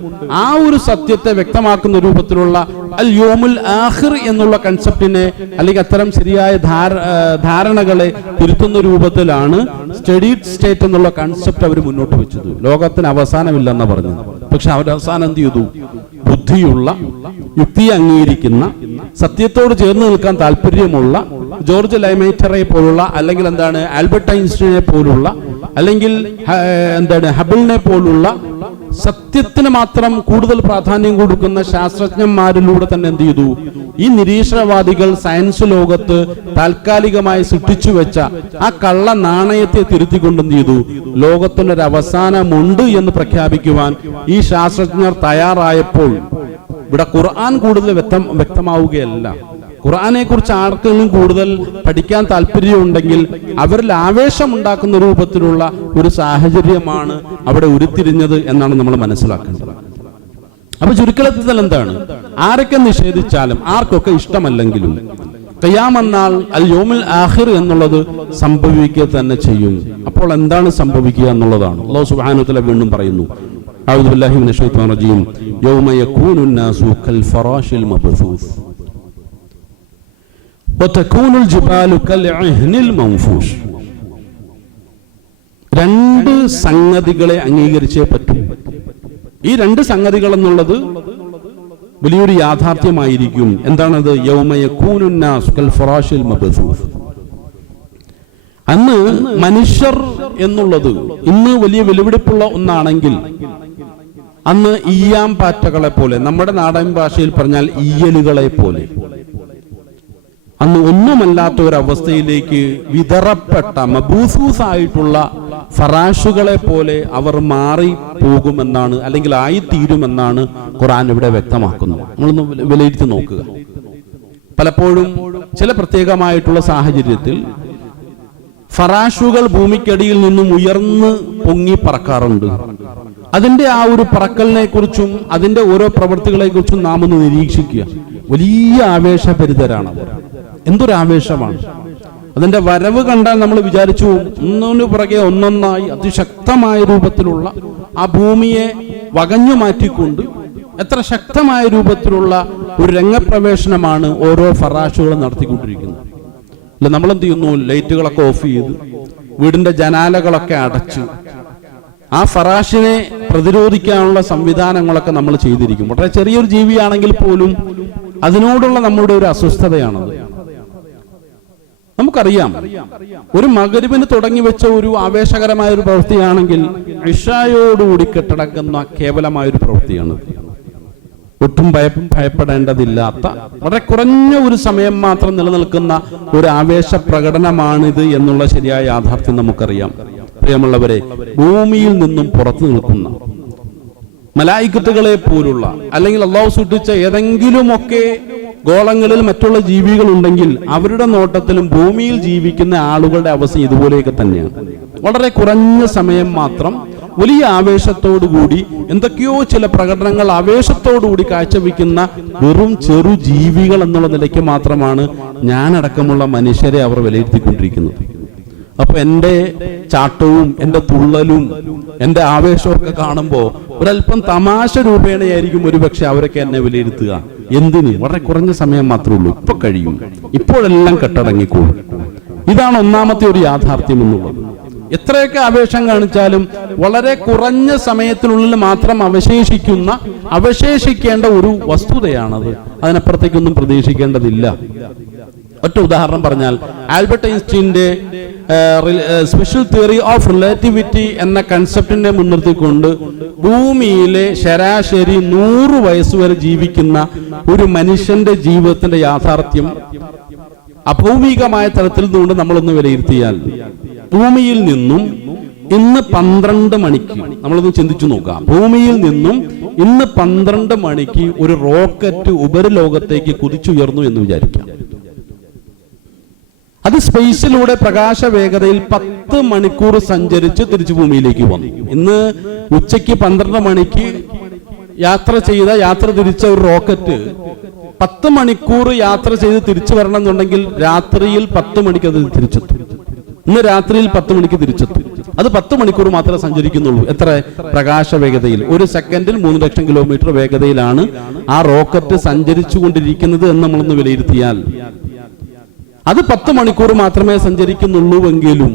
ആ ഒരു സത്യത്തെ വ്യക്തമാക്കുന്ന രൂപത്തിലുള്ള അൽ യൗമുൽ ആഖിർ എന്നുള്ള കൺസെപ്റ്റിനെ അല്ലെങ്കിൽ അത്തരം ശരിയായ ധാരണകളെ തിരുത്തുന്ന രൂപത്തിലാണ് സ്റ്റഡി സ്റ്റേറ്റ് എന്നുള്ള കൺസെപ്റ്റ് അവർ മുന്നോട്ട് വെച്ചത്. ലോകത്തിന് അവസാനമില്ലെന്ന് പറഞ്ഞത്. പക്ഷെ അവർ അവസാനം എന്ത് ചെയ്തു, ബുദ്ധിയുള്ള, യുക്തിയെ അംഗീകരിക്കുന്ന, സത്യത്തോട് ചേർന്ന് നിൽക്കാൻ താല്പര്യമുള്ള ജോർജ് ലൈമേറ്ററെ പോലുള്ള, അല്ലെങ്കിൽ എന്താണ് ആൽബർട്ട് ഐൻസ്റ്റീനെ പോലുള്ള, അല്ലെങ്കിൽ എന്താണ് ഹബിളിനെ പോലുള്ള സത്യത്തിന് മാത്രം കൂടുതൽ പ്രാധാന്യം കൊടുക്കുന്ന ശാസ്ത്രജ്ഞന്മാരിലൂടെ തന്നെ എന്ത് ചെയ്തു, ഈ നിരീശ്വരവാദികൾ സയൻസ് ലോകത്ത് താൽക്കാലികമായി സൃഷ്ടിച്ചു വെച്ച ആ കള്ള നാണയത്തെ തിരുത്തിക്കൊണ്ട് എന്ത് ചെയ്തു, ലോകത്തിനൊരു അവസാനമുണ്ട് എന്ന് പ്രഖ്യാപിക്കുവാൻ ഈ ശാസ്ത്രജ്ഞർ തയ്യാറായപ്പോൾ ഇവിടെ ഖുർആൻ കൂടുതൽ വ്യക്തമാവുകയല്ല. ഖുർആനെ കുറിച്ച് ആർക്കെങ്കിലും കൂടുതൽ പഠിക്കാൻ താല്പര്യമുണ്ടെങ്കിൽ അവരിൽ ആവേശം ഉണ്ടാക്കുന്ന രൂപത്തിലുള്ള ഒരു സാഹചര്യമാണ് അവിടെ ഉരുത്തിരിഞ്ഞത് എന്നാണ് നമ്മൾ മനസ്സിലാക്കേണ്ടത്. അപ്പൊ ചുരുക്കത്തിൽ എന്താണ്, ആരൊക്കെ നിഷേധിച്ചാലും ആർക്കൊക്കെ ഇഷ്ടമല്ലെങ്കിലും ഖിയാമത്ത് നാൾ അൽ യൗമുൽ ആഖിർ എന്നുള്ളത് സംഭവിക്കുക തന്നെ ചെയ്യും. അപ്പോൾ എന്താണ് സംഭവിക്കുക എന്നുള്ളതാണ് അല്ലാഹു സുബ്ഹാനഹു വ തആല വീണ്ടും പറയുന്നു. അഊദു ബില്ലാഹി മിനശ് ശൈത്വാനിർ റജീം. യൗമ യകൂനുൻ നാസു കൽ ഫറാശിൽ മബ്സൂസ് വതകൂനുൽ ജിബാലു കൽ ഇഹ്നിൽ മൻഫൂഷ്. രണ്ട് സംഗതികളെ അംഗീകരിച്ചേ പറ്റൂ. ഈ രണ്ട് സംഗതികൾ എന്നുള്ളത് വലിയൊരു യാഥാർത്ഥ്യമായിരിക്കും. എന്താണത്? യൗമ യകൂനുൻ നാസു കൽ ഫറാശിൽ മബ്സൂസ്. അന്ന് മനുഷ്യർ എന്നുള്ളത് ഇന്ന് വലിയ വെല്ലുവിളിപ്പുള്ള ഒന്നാണെങ്കിൽ അന്ന് ഈയാം പാറ്റകളെ പോലെ, നമ്മുടെ നാടൻ ഭാഷയിൽ പറഞ്ഞാൽ ഈയലുകളെ പോലെ, അന്ന് ഒന്നുമല്ലാത്ത ഒരവസ്ഥയിലേക്ക് വിതറപ്പെട്ട മബൂസൂസായിട്ടുള്ള ഫറാഷുകളെ പോലെ അവർ മാറി പോകുമെന്നാണ്, അല്ലെങ്കിൽ ആയിത്തീരുമെന്നാണ് ഖുർആൻ ഇവിടെ വ്യക്തമാക്കുന്നത്. നമ്മളൊന്ന് വിലയിരുത്തി നോക്കുക. പലപ്പോഴും ചില പ്രത്യേകമായിട്ടുള്ള സാഹചര്യത്തിൽ ഫറാഷുകൾ ഭൂമിക്കടിയിൽ നിന്നും ഉയർന്ന് പൊങ്ങി പറക്കാറുണ്ട്. അതിന്റെ ആ ഒരു പറക്കലിനെ കുറിച്ചും അതിന്റെ ഓരോ പ്രവൃത്തികളെ കുറിച്ചും നാം ഒന്ന് നിരീക്ഷിക്കുക. വലിയ ആവേശഭരിതരാണ് അവർ. എന്തൊരു ആവേശമാണ്! അതിന്റെ വരവ് കണ്ടാൽ നമ്മൾ വിചാരിച്ചു ഒന്നിനു പുറകെ ഒന്നൊന്നായി അതിശക്തമായ രൂപത്തിലുള്ള ആ ഭൂമിയെ വകഞ്ഞു മാറ്റിക്കൊണ്ട് എത്ര ശക്തമായ രൂപത്തിലുള്ള ഒരു രംഗപ്രവേശനമാണ് ഓരോ ഫറാഷുകളും നടത്തിക്കൊണ്ടിരിക്കുന്നത്. അല്ല, നമ്മളെന്ത് ചെയ്യുന്നു? ലൈറ്റുകളൊക്കെ ഓഫ് ചെയ്ത് വീടിന്റെ ജനാലകളൊക്കെ അടച്ച് ആ ഫറാഷിനെ പ്രതിരോധിക്കാനുള്ള സംവിധാനങ്ങളൊക്കെ നമ്മൾ ചെയ്തിരിക്കും. വളരെ ചെറിയൊരു ജീവിയാണെങ്കിൽ പോലും അതിനോടുള്ള നമ്മുടെ ഒരു അസ്വസ്ഥതയാണത്. നമുക്കറിയാം, ഒരു മഗ്‌രിബിന് തുടങ്ങി വെച്ച ഒരു ആവേശകരമായ ഒരു പ്രവൃത്തിയാണെങ്കിൽ ഇശായോടുകൂടി കെട്ടടക്കുന്ന കേവലമായൊരു പ്രവൃത്തിയാണ്. ഒട്ടും ഭയപ്പെടേണ്ടതില്ലാത്ത വളരെ കുറഞ്ഞ ഒരു സമയം മാത്രം നിലനിൽക്കുന്ന ഒരു ആവേശ പ്രകടനമാണിത് എന്നുള്ള ശരിയായ യാഥാർത്ഥ്യം നമുക്കറിയാം. പ്രിയമുള്ളവരെ, ഭൂമിയിൽ നിന്നും പുറത്തു നിൽക്കുന്ന മലായിക്കത്തുകളെ പോലുള്ള, അല്ലെങ്കിൽ അള്ളാഹു സൃഷ്ടിച്ച ഏതെങ്കിലുമൊക്കെ ഗോളങ്ങളിൽ മറ്റുള്ള ജീവികൾ ഉണ്ടെങ്കിൽ അവരുടെ നോട്ടത്തിലും ഭൂമിയിൽ ജീവിക്കുന്ന ആളുകളുടെ അവസ്ഥ ഇതുപോലെയൊക്കെ തന്നെയാണ്. വളരെ കുറഞ്ഞ സമയം മാത്രം വലിയ ആവേശത്തോടുകൂടി എന്തൊക്കെയോ ചില പ്രകടനങ്ങൾ ആവേശത്തോടുകൂടി കാഴ്ചവെക്കുന്ന വെറും ചെറു ജീവികൾ എന്നുള്ള നിലയ്ക്ക് മാത്രമാണ് ഞാനടക്കമുള്ള മനുഷ്യരെ അവർ വിലയിരുത്തിക്കൊണ്ടിരിക്കുന്നത്. അപ്പൊ എൻ്റെ ചാട്ടവും എൻ്റെ തുള്ളലും എൻ്റെ ആവേശമൊക്കെ കാണുമ്പോൾ ഒരല്പം തമാശ രൂപേണയായിരിക്കും ഒരുപക്ഷെ അവരൊക്കെ എന്നെ വിലയിരുത്തുക. എന്തിന്? വളരെ കുറഞ്ഞ സമയം മാത്രമേ ഉള്ളൂ, ഇപ്പൊ കഴിയും, ഇപ്പോഴെല്ലാം കെട്ടടങ്ങിക്കോളും. ഇതാണ് ഒന്നാമത്തെ ഒരു യാഥാർത്ഥ്യം എന്നുള്ളത്. എത്രയൊക്കെ ആവേശം കാണിച്ചാലും വളരെ കുറഞ്ഞ സമയത്തിനുള്ളിൽ മാത്രം അവശേഷിക്കുന്ന അവശേഷിക്കേണ്ട ഒരു വസ്തുതയാണത്. അതിനപ്പുറത്തേക്കൊന്നും പ്രതീക്ഷിക്കേണ്ടതില്ല. ഒറ്റ ഉദാഹരണം പറഞ്ഞാൽ, ആൽബർട്ട് ഐൻസ്റ്റീന്റെ സ്പെഷ്യൽ തിയറി ഓഫ് റിലേറ്റിവിറ്റി എന്ന കൺസെപ്റ്റിനെ മുൻനിർത്തിക്കൊണ്ട് ഭൂമിയിലെ ശരാശരി 100 വയസ്സ് വരെ ജീവിക്കുന്ന ഒരു മനുഷ്യന്റെ ജീവിതത്തിന്റെ യാഥാർത്ഥ്യം അഭൗമികമായ തലത്തിൽ നിന്നുകൊണ്ട് നമ്മളൊന്ന് വിലയിരുത്തിയാൽ, ഭൂമിയിൽ നിന്നും ഇന്ന് 12 മണിക്ക് നമ്മളൊന്ന് ചിന്തിച്ചു നോക്കാം, ഭൂമിയിൽ നിന്നും ഇന്ന് 12 മണിക്ക് ഒരു റോക്കറ്റ് ഉപരിലോകത്തേക്ക് കുതിച്ചുയർന്നു എന്ന് വിചാരിക്കാം. അത് സ്പേസിലൂടെ പ്രകാശ വേഗതയിൽ 10 മണിക്കൂർ സഞ്ചരിച്ച് തിരിച്ചു ഭൂമിയിലേക്ക് വന്നു. ഇന്ന് ഉച്ചയ്ക്ക് 12 മണിക്ക് യാത്ര തിരിച്ച ഒരു റോക്കറ്റ് 10 മണിക്കൂർ യാത്ര ചെയ്ത് തിരിച്ചു വരണം എന്നുണ്ടെങ്കിൽ രാത്രിയിൽ 10 മണിക്ക് അത് തിരിച്ചെത്തും. ഇന്ന് രാത്രിയിൽ 10 മണിക്ക് തിരിച്ചെത്തും. അത് 10 മണിക്കൂർ മാത്രമേ സഞ്ചരിക്കുന്നുള്ളൂ. എത്ര പ്രകാശ വേഗതയിൽ? 1 സെക്കൻഡിൽ 3 ലക്ഷം കിലോമീറ്റർ വേഗതയിലാണ് ആ റോക്കറ്റ് സഞ്ചരിച്ചു കൊണ്ടിരിക്കുന്നത് എന്ന് നമ്മളൊന്ന് വിലയിരുത്തിയാൽ, അത് 10 മണിക്കൂർ മാത്രമേ സഞ്ചരിക്കുന്നുള്ളൂവെങ്കിലും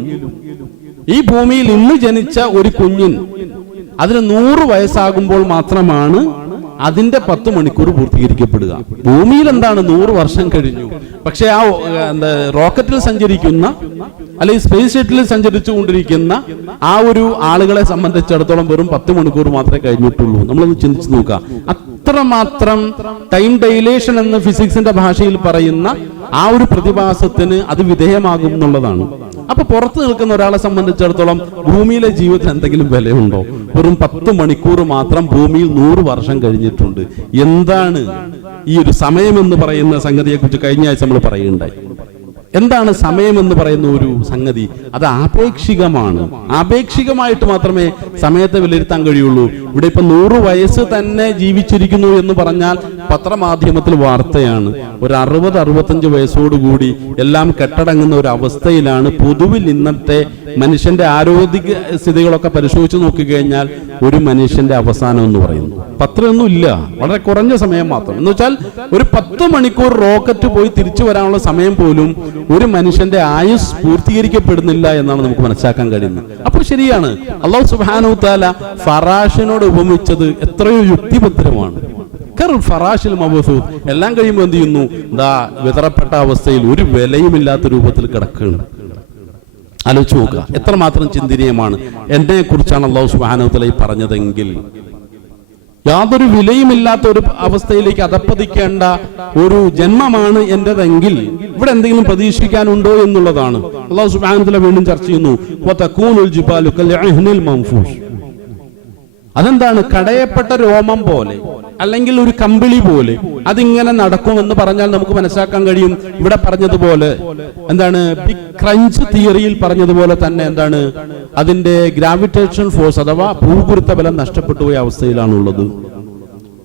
ഈ ഭൂമിയിൽ ഇന്ന് ജനിച്ച ഒരു കുഞ്ഞിന് അതിന് 100 വയസ്സാകുമ്പോൾ മാത്രമാണ് അതിന്റെ 10 മണിക്കൂർ പൂർത്തീകരിക്കപ്പെടുക. ഭൂമിയിൽ എന്താണ് 100 വർഷം കഴിഞ്ഞു. പക്ഷെ ആ റോക്കറ്റിൽ സഞ്ചരിക്കുന്ന അല്ലെങ്കിൽ സ്പേസ് ഷട്ടിലിൽ സഞ്ചരിച്ചു കൊണ്ടിരിക്കുന്ന ആ ഒരു ആളുകളെ സംബന്ധിച്ചിടത്തോളം വെറും 10 മണിക്കൂർ മാത്രമേ കഴിഞ്ഞിട്ടുള്ളൂ. നമ്മളൊന്ന് ചിന്തിച്ചു നോക്കാം. അത്രമാത്രം ടൈം ഡൈലേഷൻ എന്ന് ഫിസിക്സിന്റെ ഭാഷയിൽ പറയുന്ന ആ ഒരു പ്രതിഭാസത്തിന് അത് വിധേയമാകും എന്നുള്ളതാണ്. അപ്പൊ പുറത്ത് നിൽക്കുന്ന ഒരാളെ സംബന്ധിച്ചിടത്തോളം ഭൂമിയിലെ ജീവിതത്തിന് എന്തെങ്കിലും വിലയുണ്ടോ? വെറും 10 മണിക്കൂർ മാത്രം ഭൂമിയിൽ 100 വർഷം കഴിഞ്ഞിട്ടുണ്ട്. എന്താണ് ഈ ഒരു സമയം എന്ന് പറയുന്ന സംഗതിയെ കുറിച്ച് കഴിഞ്ഞ ആഴ്ച നമ്മൾ പറയുകയുണ്ടായി. എന്താണ് സമയം എന്ന് പറയുന്ന ഒരു സംഗതി? അത് ആപേക്ഷികമാണ്. ആപേക്ഷികമായിട്ട് മാത്രമേ സമയത്തെ വിലയിരുത്താൻ കഴിയുള്ളൂ. ഇവിടെ ഇപ്പൊ 100 വയസ്സ് തന്നെ ജീവിച്ചിരിക്കുന്നു എന്ന് പറഞ്ഞാൽ പത്രമാധ്യമത്തിൽ വാർത്തയാണ്. ഒരു 60-65 വയസ്സോടുകൂടി എല്ലാം കെട്ടടങ്ങുന്ന ഒരു അവസ്ഥയിലാണ് പൊതുവിൽ ഇന്നത്തെ മനുഷ്യന്റെ ആരോഗ്യ സ്ഥിതികളൊക്കെ പരിശോധിച്ച് നോക്കിക്കഴിഞ്ഞാൽ ഒരു മനുഷ്യന്റെ അവസാനം എന്ന് പറയുന്നു പത്രമൊന്നും ഇല്ല, വളരെ കുറഞ്ഞ സമയം മാത്രം. എന്ന് വെച്ചാൽ ഒരു 10 മണിക്കൂർ റോക്കറ്റ് പോയി തിരിച്ചു വരാനുള്ള സമയം പോലും ഒരു മനുഷ്യന്റെ ആയുസ് പൂർത്തീകരിക്കപ്പെടുന്നില്ല എന്നാണ് നമുക്ക് മനസ്സിലാക്കാൻ കഴിയുന്നത്. അപ്പോൾ ശരിയാണ്, അല്ലാഹു സുബ്ഹാനഹു തആല ഫറാഷിനോട് ഉപമിച്ചത് എത്രയോ യുക്തിഭദ്രമാണ്. ഫറാഷിൽ മബസൂത്ത്, എല്ലാം കഴിയുമ്പോൾ എന്ത് ചെയ്യുന്നു? വിതറപ്പെട്ട അവസ്ഥയിൽ ഒരു വിലയുമില്ലാത്ത രൂപത്തിൽ കിടക്കുകയാണ്. ആലോചിച്ച് നോക്കുക, എത്രമാത്രം ചിന്തനീയമാണ്. എന്നെ കുറിച്ചാണ് അല്ലാഹു സുബ്ഹാനഹു തആല പറഞ്ഞതെങ്കിൽ യാതൊരു വിലയുമില്ലാത്ത ഒരു അവസ്ഥയിലേക്ക് അധപ്പതിക്കേണ്ട ഒരു ജന്മമാണ് എന്റേതെങ്കിൽ ഇവിടെ എന്തെങ്കിലും പ്രതീക്ഷിക്കാനുണ്ടോ എന്നുള്ളതാണ് അല്ലാഹു സുബ്ഹാനഹു വതആല വീണ്ടും ചർച്ച ചെയ്യുന്നു. വതകൂനുൽ ജിബാലു കൽഅഹ്നിൽ മൻഫൂഷ്. അതെന്താണ്? കടയപ്പെട്ട രോമം പോലെ അല്ലെങ്കിൽ ഒരു കമ്പിളി പോലെ അതിങ്ങനെ നടക്കുമെന്ന് പറഞ്ഞാൽ നമുക്ക് മനസ്സിലാക്കാൻ കഴിയും. ഇവിടെ പറഞ്ഞതുപോലെ എന്താണ്, ബിഗ് ക്രഞ്ച് തിയറിയിൽ പറഞ്ഞതുപോലെ തന്നെ എന്താണ്, അതിന്റെ ഗ്രാവിറ്റേഷൻ ഫോഴ്സ് അഥവാ ഭൂഗുരുത്വ ബലം നഷ്ടപ്പെട്ടു പോയ അവസ്ഥയിലാണുള്ളത്.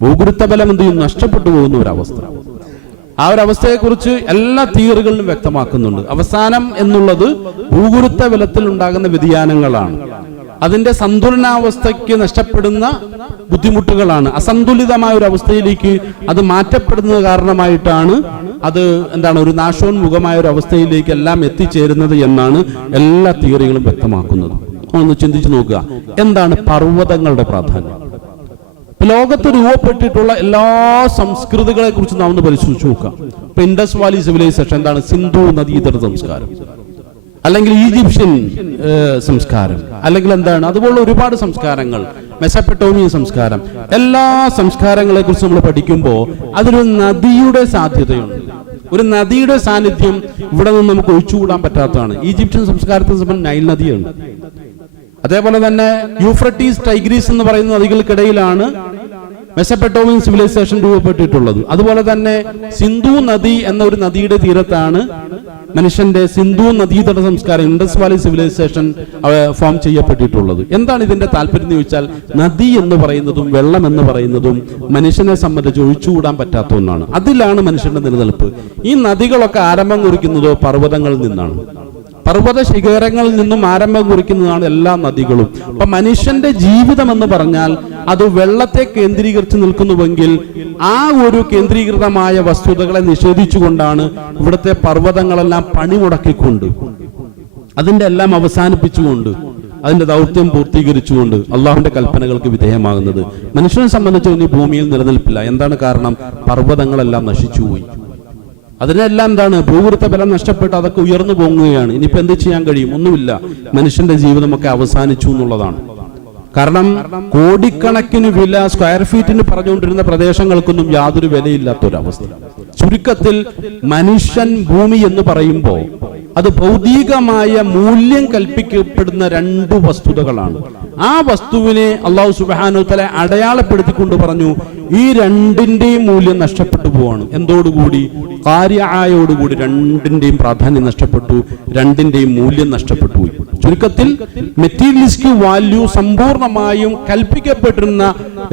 ഭൂഗുരുത്വ ബലം എന്ത് ചെയ്യും? നഷ്ടപ്പെട്ടു പോകുന്ന ഒരവസ്ഥ. ആ ഒരു അവസ്ഥയെക്കുറിച്ച് എല്ലാ തിയറികളിലും വ്യക്തമാക്കുന്നുണ്ട്. അവസാനം എന്നുള്ളത് ഭൂഗുരുത്വ ബലത്തിൽ ഉണ്ടാകുന്ന വ്യതിയാനങ്ങളാണ്. അതിന്റെ സന്തുലനാവസ്ഥയ്ക്ക് നഷ്ടപ്പെടുന്ന ബുദ്ധിമുട്ടുകളാണ്. അസന്തുലിതമായ ഒരു അവസ്ഥയിലേക്ക് അത് മാറ്റപ്പെടുന്നത് കാരണമായിട്ടാണ് അത് എന്താണ്, ഒരു നാശോന്മുഖമായ ഒരു അവസ്ഥയിലേക്ക് എല്ലാം എത്തിച്ചേരുന്നത് എന്നാണ് എല്ലാ തിയറികളും വ്യക്തമാക്കുന്നത്. ഒന്ന് ചിന്തിച്ചു നോക്കുക, എന്താണ് പർവ്വതങ്ങളുടെ പ്രാധാന്യം? ലോകത്ത് രൂപപ്പെട്ടിട്ടുള്ള എല്ലാ സംസ്കൃതികളെ കുറിച്ച് നാം ഒന്ന് പരിശോധിച്ചു നോക്കാം. ഇപ്പൊ ഇൻഡസ് വാലി സിവിലൈസേഷൻ എന്താണ്? സിന്ധു നദീതട സംസ്കാരം, അല്ലെങ്കിൽ ഈജിപ്ഷ്യൻ സംസ്കാരം, അല്ലെങ്കിൽ എന്താണ് അതുപോലുള്ള ഒരുപാട് സംസ്കാരങ്ങൾ, മെസപ്പൊട്ടേമിയൻ സംസ്കാരം, എല്ലാ സംസ്കാരങ്ങളെ കുറിച്ച് നമ്മൾ പഠിക്കുമ്പോൾ അതിലൊരു നദിയുടെ സാധ്യതയുണ്ട്. ഒരു നദിയുടെ സാന്നിധ്യം ഇവിടെ നിന്ന് നമുക്ക് ഒഴിച്ചുകൂടാൻ പറ്റാത്തതാണ്. ഈജിപ്ഷ്യൻ സംസ്കാരത്തിന് സംബന്ധിച്ച് നൈൽ നദിയുണ്ട്. അതേപോലെ തന്നെ യൂഫ്രട്ടീസ്, ടൈഗ്രീസ് എന്ന് പറയുന്ന നദികൾക്കിടയിലാണ് മെസപ്പൊട്ടേമിയൻ സിവിലൈസേഷൻ രൂപപ്പെട്ടിട്ടുള്ളത്. അതുപോലെ തന്നെ സിന്ധു നദി എന്ന ഒരു നദിയുടെ തീരത്താണ് മനുഷ്യന്റെ സിന്ധു നദീതട സംസ്കാരം, ഇൻഡസ് വാലി സിവിലൈസേഷൻ ഫോം ചെയ്യപ്പെട്ടിട്ടുള്ളത്. എന്താണ് ഇതിന്റെ താല്പര്യം എന്ന് ചോദിച്ചാൽ, നദി എന്ന് പറയുന്നതും വെള്ളം എന്ന് പറയുന്നതും മനുഷ്യനെ സംബന്ധിച്ച് ഒഴിച്ചുകൂടാൻ പറ്റാത്ത ഒന്നാണ്. അതിലാണ് മനുഷ്യന്റെ നിലനിൽപ്പ്. ഈ നദികളൊക്കെ ആരംഭം കുറിക്കുന്നതോ പർവ്വതങ്ങളിൽ നിന്നാണ്. പർവ്വത ശിഖരങ്ങളിൽ നിന്നും ആരംഭം കുറിക്കുന്നതാണ് എല്ലാ നദികളും. അപ്പൊ മനുഷ്യന്റെ ജീവിതം എന്ന് പറഞ്ഞാൽ അത് വെള്ളത്തെ കേന്ദ്രീകരിച്ച് നിൽക്കുന്നുവെങ്കിൽ ആ ഒരു കേന്ദ്രീകൃതമായ വസ്തുതകളെ നിഷേധിച്ചുകൊണ്ടാണ് ഇവിടുത്തെ പർവ്വതങ്ങളെല്ലാം പണിമുടക്കിക്കൊണ്ട് അതിന്റെ എല്ലാം അവസാനിപ്പിച്ചുകൊണ്ട് അതിന്റെ ദൗത്യം പൂർത്തീകരിച്ചുകൊണ്ട് അള്ളാഹുവിന്റെ കൽപ്പനകൾക്ക് വിധേയമാകുന്നത്. മനുഷ്യനെ സംബന്ധിച്ച് ഈ ഭൂമിയിൽ നിലനിൽപ്പില്ല. എന്താണ് കാരണം? പർവ്വതങ്ങളെല്ലാം നശിച്ചുപോയി. അതിനെല്ലാം എന്താണ്? ഭൂവൃത്ത ബലം നഷ്ടപ്പെട്ട് അതൊക്കെ ഉയർന്നു പോകുകയാണ്. ഇനിയിപ്പോ എന്ത് ചെയ്യാൻ കഴിയും? ഒന്നുമില്ല. മനുഷ്യന്റെ ജീവിതമൊക്കെ അവസാനിച്ചു എന്നുള്ളതാണ്. കാരണം കോടിക്കണക്കിന് വില സ്ക്വയർ ഫീറ്റിന് പറഞ്ഞുകൊണ്ടിരുന്ന പ്രദേശങ്ങൾക്കൊന്നും യാതൊരു വിലയില്ലാത്തൊരവസ്ഥ. ചുരുക്കത്തിൽ മനുഷ്യൻ ഭൂമി എന്ന് പറയുമ്പോൾ അത് ഭൗതികമായ മൂല്യം കൽപ്പിക്കപ്പെടുന്ന രണ്ട് വസ്തുതകളാണ്. ആ വസ്തുവിനെ അള്ളാഹു സുബ്ഹാനഹു വ തആല അടയാളപ്പെടുത്തിക്കൊണ്ട് പറഞ്ഞു, ഈ രണ്ടിന്റെയും മൂല്യം നഷ്ടപ്പെട്ടു പോവാണ്. എന്തോടുകൂടി? കാര്യായോടുകൂടി രണ്ടിന്റെയും പ്രാധാന്യം നഷ്ടപ്പെട്ടു, രണ്ടിന്റെയും മൂല്യം നഷ്ടപ്പെട്ടു പോയി. ചുരുക്കത്തിൽ മെറ്റീരിയലിസ്റ്റിക് വാല്യൂ സമ്പൂർണമായും കൽപ്പിക്കപ്പെട്ടിരുന്ന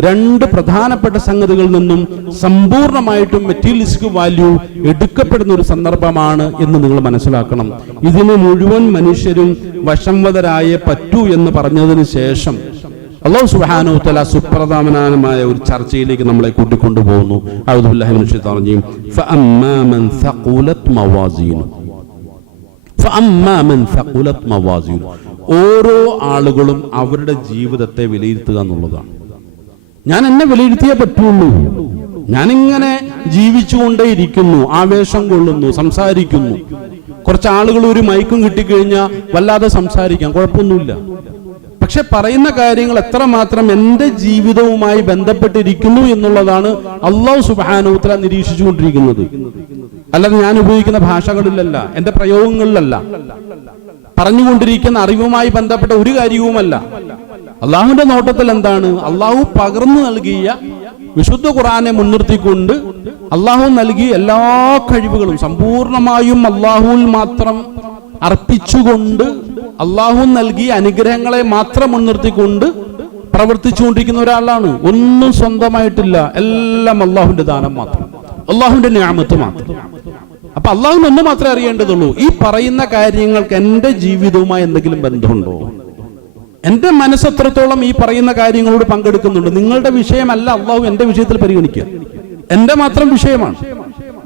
രണ്ട് പ്രധാനപ്പെട്ട സംഗതികളിൽ നിന്നും സമ്പൂർണമായിട്ടും മെറ്റീരിയലിസ്റ്റിക് വാല്യൂ എടുക്കപ്പെടുന്ന ഒരു സന്ദർഭമാണ് എന്ന് നിങ്ങൾ മനസ്സിലാക്കണം. ഇതിന് മുഴുവൻ മനുഷ്യരും വശംവദരായേ പറ്റൂ എന്ന് പറഞ്ഞതിന് ശേഷം അല്ലാഹു സുബ്ഹാനഹു വ തആല സുപ്രധാനമായ ഒരു ചർച്ചയിലേക്ക് നമ്മളെ കൂട്ടിക്കൊണ്ടുപോകുന്നു. അഊദു ബില്ലാഹി മിനശ് ശൈത്വാനിർ റജീം. ഫഅമ്മാ മൻ സഖുലത് മവാസീനു, ഫഅമ്മാ മൻ സഖുലത് മവാസീനു. ഓരോ ആളുകളും അവരുടെ ജീവിതത്തെ വിലയിരുത്തുക എന്നുള്ളതാണ്. ഞാൻ എന്നെ വിലയിരുത്തിയേ പറ്റുള്ളൂ. ഞാനിങ്ങനെ ജീവിച്ചുകൊണ്ടേയിരിക്കുന്നു, ആവേശം കൊള്ളുന്നു, സംസാരിക്കുന്നു. കുറച്ച് ആളുകൾ ഒരു മൈക്കും കിട്ടിക്കഴിഞ്ഞാൽ വല്ലാതെ സംസാരിക്കാം, കുഴപ്പമൊന്നുമില്ല. പക്ഷെ പറയുന്ന കാര്യങ്ങൾ എത്രമാത്രം എൻ്റെ ജീവിതവുമായി ബന്ധപ്പെട്ടിരിക്കുന്നു എന്നുള്ളതാണ് അല്ലാഹു സുബ്ഹാനഹു വ തആല നിരീക്ഷിച്ചുകൊണ്ടിരിക്കുന്നത്. അല്ലാതെ ഞാൻ ഉപയോഗിക്കുന്ന ഭാഷകളിലല്ല, എൻ്റെ പ്രയോഗങ്ങളിലല്ല, പറഞ്ഞുകൊണ്ടിരിക്കുന്ന അറിവുമായി ബന്ധപ്പെട്ട ഒരു കാര്യവുമല്ല. അള്ളാഹുവിന്റെ നോട്ടത്തിൽ എന്താണ്? അള്ളാഹു പകർന്നു നൽകിയ വിശുദ്ധ ഖുർആനെ മുൻനിർത്തിക്കൊണ്ട് അള്ളാഹു നൽകിയ എല്ലാ കഴിവുകളും സമ്പൂർണമായും അള്ളാഹുവിൽ മാത്രം അർപ്പിച്ചുകൊണ്ട് അള്ളാഹു നൽകിയ അനുഗ്രഹങ്ങളെ മാത്രം മുൻനിർത്തിക്കൊണ്ട് പ്രവർത്തിച്ചുകൊണ്ടിരിക്കുന്ന ഒരാളാണ്. ഒന്നും സ്വന്തമായിട്ടില്ല, എല്ലാം അള്ളാഹുവിന്റെ ദാനം മാത്രം, അള്ളാഹുവിന്റെ നിഅമത്ത് മാത്രം. അപ്പൊ അള്ളാഹുവിന് ഒന്ന് മാത്രമേ അറിയേണ്ടതുള്ളൂ, ഈ പറയുന്ന കാര്യങ്ങൾക്ക് എന്റെ ജീവിതവുമായി എന്തെങ്കിലും ബന്ധമുണ്ടോ? എന്റെ മനസ്സെത്രത്തോളം ഈ പറയുന്ന കാര്യങ്ങളോട് പങ്കെടുക്കുന്നുണ്ട്? നിങ്ങളുടെ വിഷയമല്ല അള്ളാഹു എന്റെ വിഷയത്തിൽ പരിഗണിക്കുക, എന്റെ മാത്രം വിഷയമാണ്.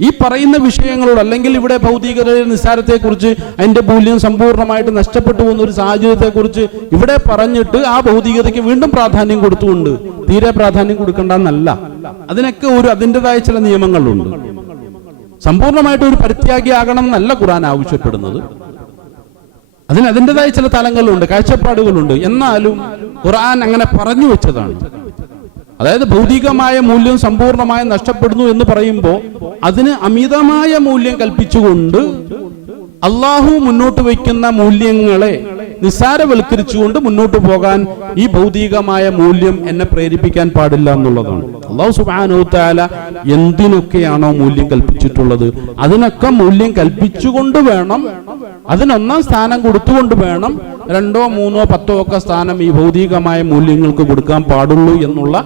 ഈ പറയുന്ന വിഷയങ്ങളോട്, അല്ലെങ്കിൽ ഇവിടെ ഭൗതികതയുടെ നിസ്സാരത്തെക്കുറിച്ച്, അതിന്റെ മൂല്യം സമ്പൂർണ്ണമായിട്ട് നഷ്ടപ്പെട്ടു പോകുന്ന ഒരു സാഹചര്യത്തെക്കുറിച്ച് ഇവിടെ പറഞ്ഞിട്ട് ആ ഭൗതികതയ്ക്ക് വീണ്ടും പ്രാധാന്യം കൊടുത്തുകൊണ്ട് തീരെ പ്രാധാന്യം കൊടുക്കേണ്ടെന്നല്ല. അതിനൊക്കെ അതിൻ്റെതായ ചില നിയമങ്ങളുണ്ട്. സമ്പൂർണ്ണമായിട്ട് ഒരു പരിത്യാഗിയാകണം എന്നല്ല ഖുർആൻ ആവശ്യപ്പെടുന്നത്. അതിൻ്റെതായ ചില തലങ്ങളുണ്ട്, കാഴ്ചപ്പാടുകളുണ്ട്. എന്നാലും ഖുർആൻ അങ്ങനെ പറഞ്ഞു വെച്ചതാണ്. അതായത് ഭൗതികമായ മൂല്യം സമ്പൂർണമായി നഷ്ടപ്പെടുന്നു എന്ന് പറയുമ്പോൾ അതിന് അമിതമായ മൂല്യം കൽപ്പിച്ചുകൊണ്ട് അള്ളാഹു മുന്നോട്ട് വയ്ക്കുന്ന മൂല്യങ്ങളെ നിസ്സാരവൽക്കരിച്ചുകൊണ്ട് മുന്നോട്ട് പോകാൻ ഈ ഭൗതികമായ മൂല്യം എന്നെ പ്രേരിപ്പിക്കാൻ പാടില്ല എന്നുള്ളതാണ്. അല്ലാഹു സുബ്ഹാനഹു വ തആല എന്തിനൊക്കെയാണോ മൂല്യം കൽപ്പിച്ചിട്ടുള്ളത് അതിനൊക്കെ മൂല്യം കൽപ്പിച്ചുകൊണ്ട് വേണം, അതിനൊന്നാം സ്ഥാനം കൊടുത്തുകൊണ്ട് വേണം 2, 3, 10 ഒക്കെ സ്ഥാനം ഈ ഭൗതികമായ മൂല്യങ്ങൾക്ക് കൊടുക്കാൻ പാടുള്ളൂ എന്നുള്ള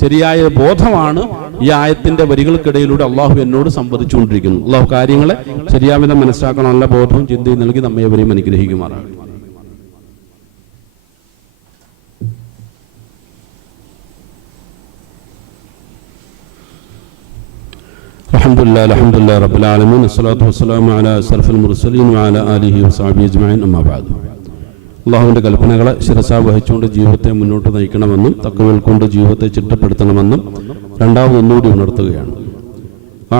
ശരിയായ ബോധമാണ് ഈ ആയത്തിന്റെ വരികൾക്കിടയിലൂടെ അള്ളാഹു എന്നോട് സംവദിച്ചുകൊണ്ടിരിക്കുന്നു. അള്ളാഹു കാര്യങ്ങളെ ശരിയാവിധം മനസ്സിലാക്കണം, നല്ല ബോധവും ചിന്തയും നൽകി നമ്മെ അവരെയും അനുഗ്രഹിക്കുമാറാണ്. അൽഹംദുലില്ലാഹി റബ്ബിൽ ആലമീൻ വസ്സലാത്തു വസ്സലാമു അലാ അശ്റഫിൽ മുർസലീൻ വഅലാ ആലിഹി വസഹ്ബിഹി അജ്മഈൻ. അമ്മാ ബഅദ്. അള്ളാഹുവിൻ്റെ കൽപ്പനകളെ ശിരസാ വഹിച്ചുകൊണ്ട് ജീവിതത്തെ മുന്നോട്ട് നയിക്കണമെന്നും തഖ്വയിൽ കൊണ്ട് ജീവിതത്തെ ചിട്ടപ്പെടുത്തണമെന്നും രണ്ടാമത് ഒന്നുകൂടി ഉണർത്തുകയാണ്.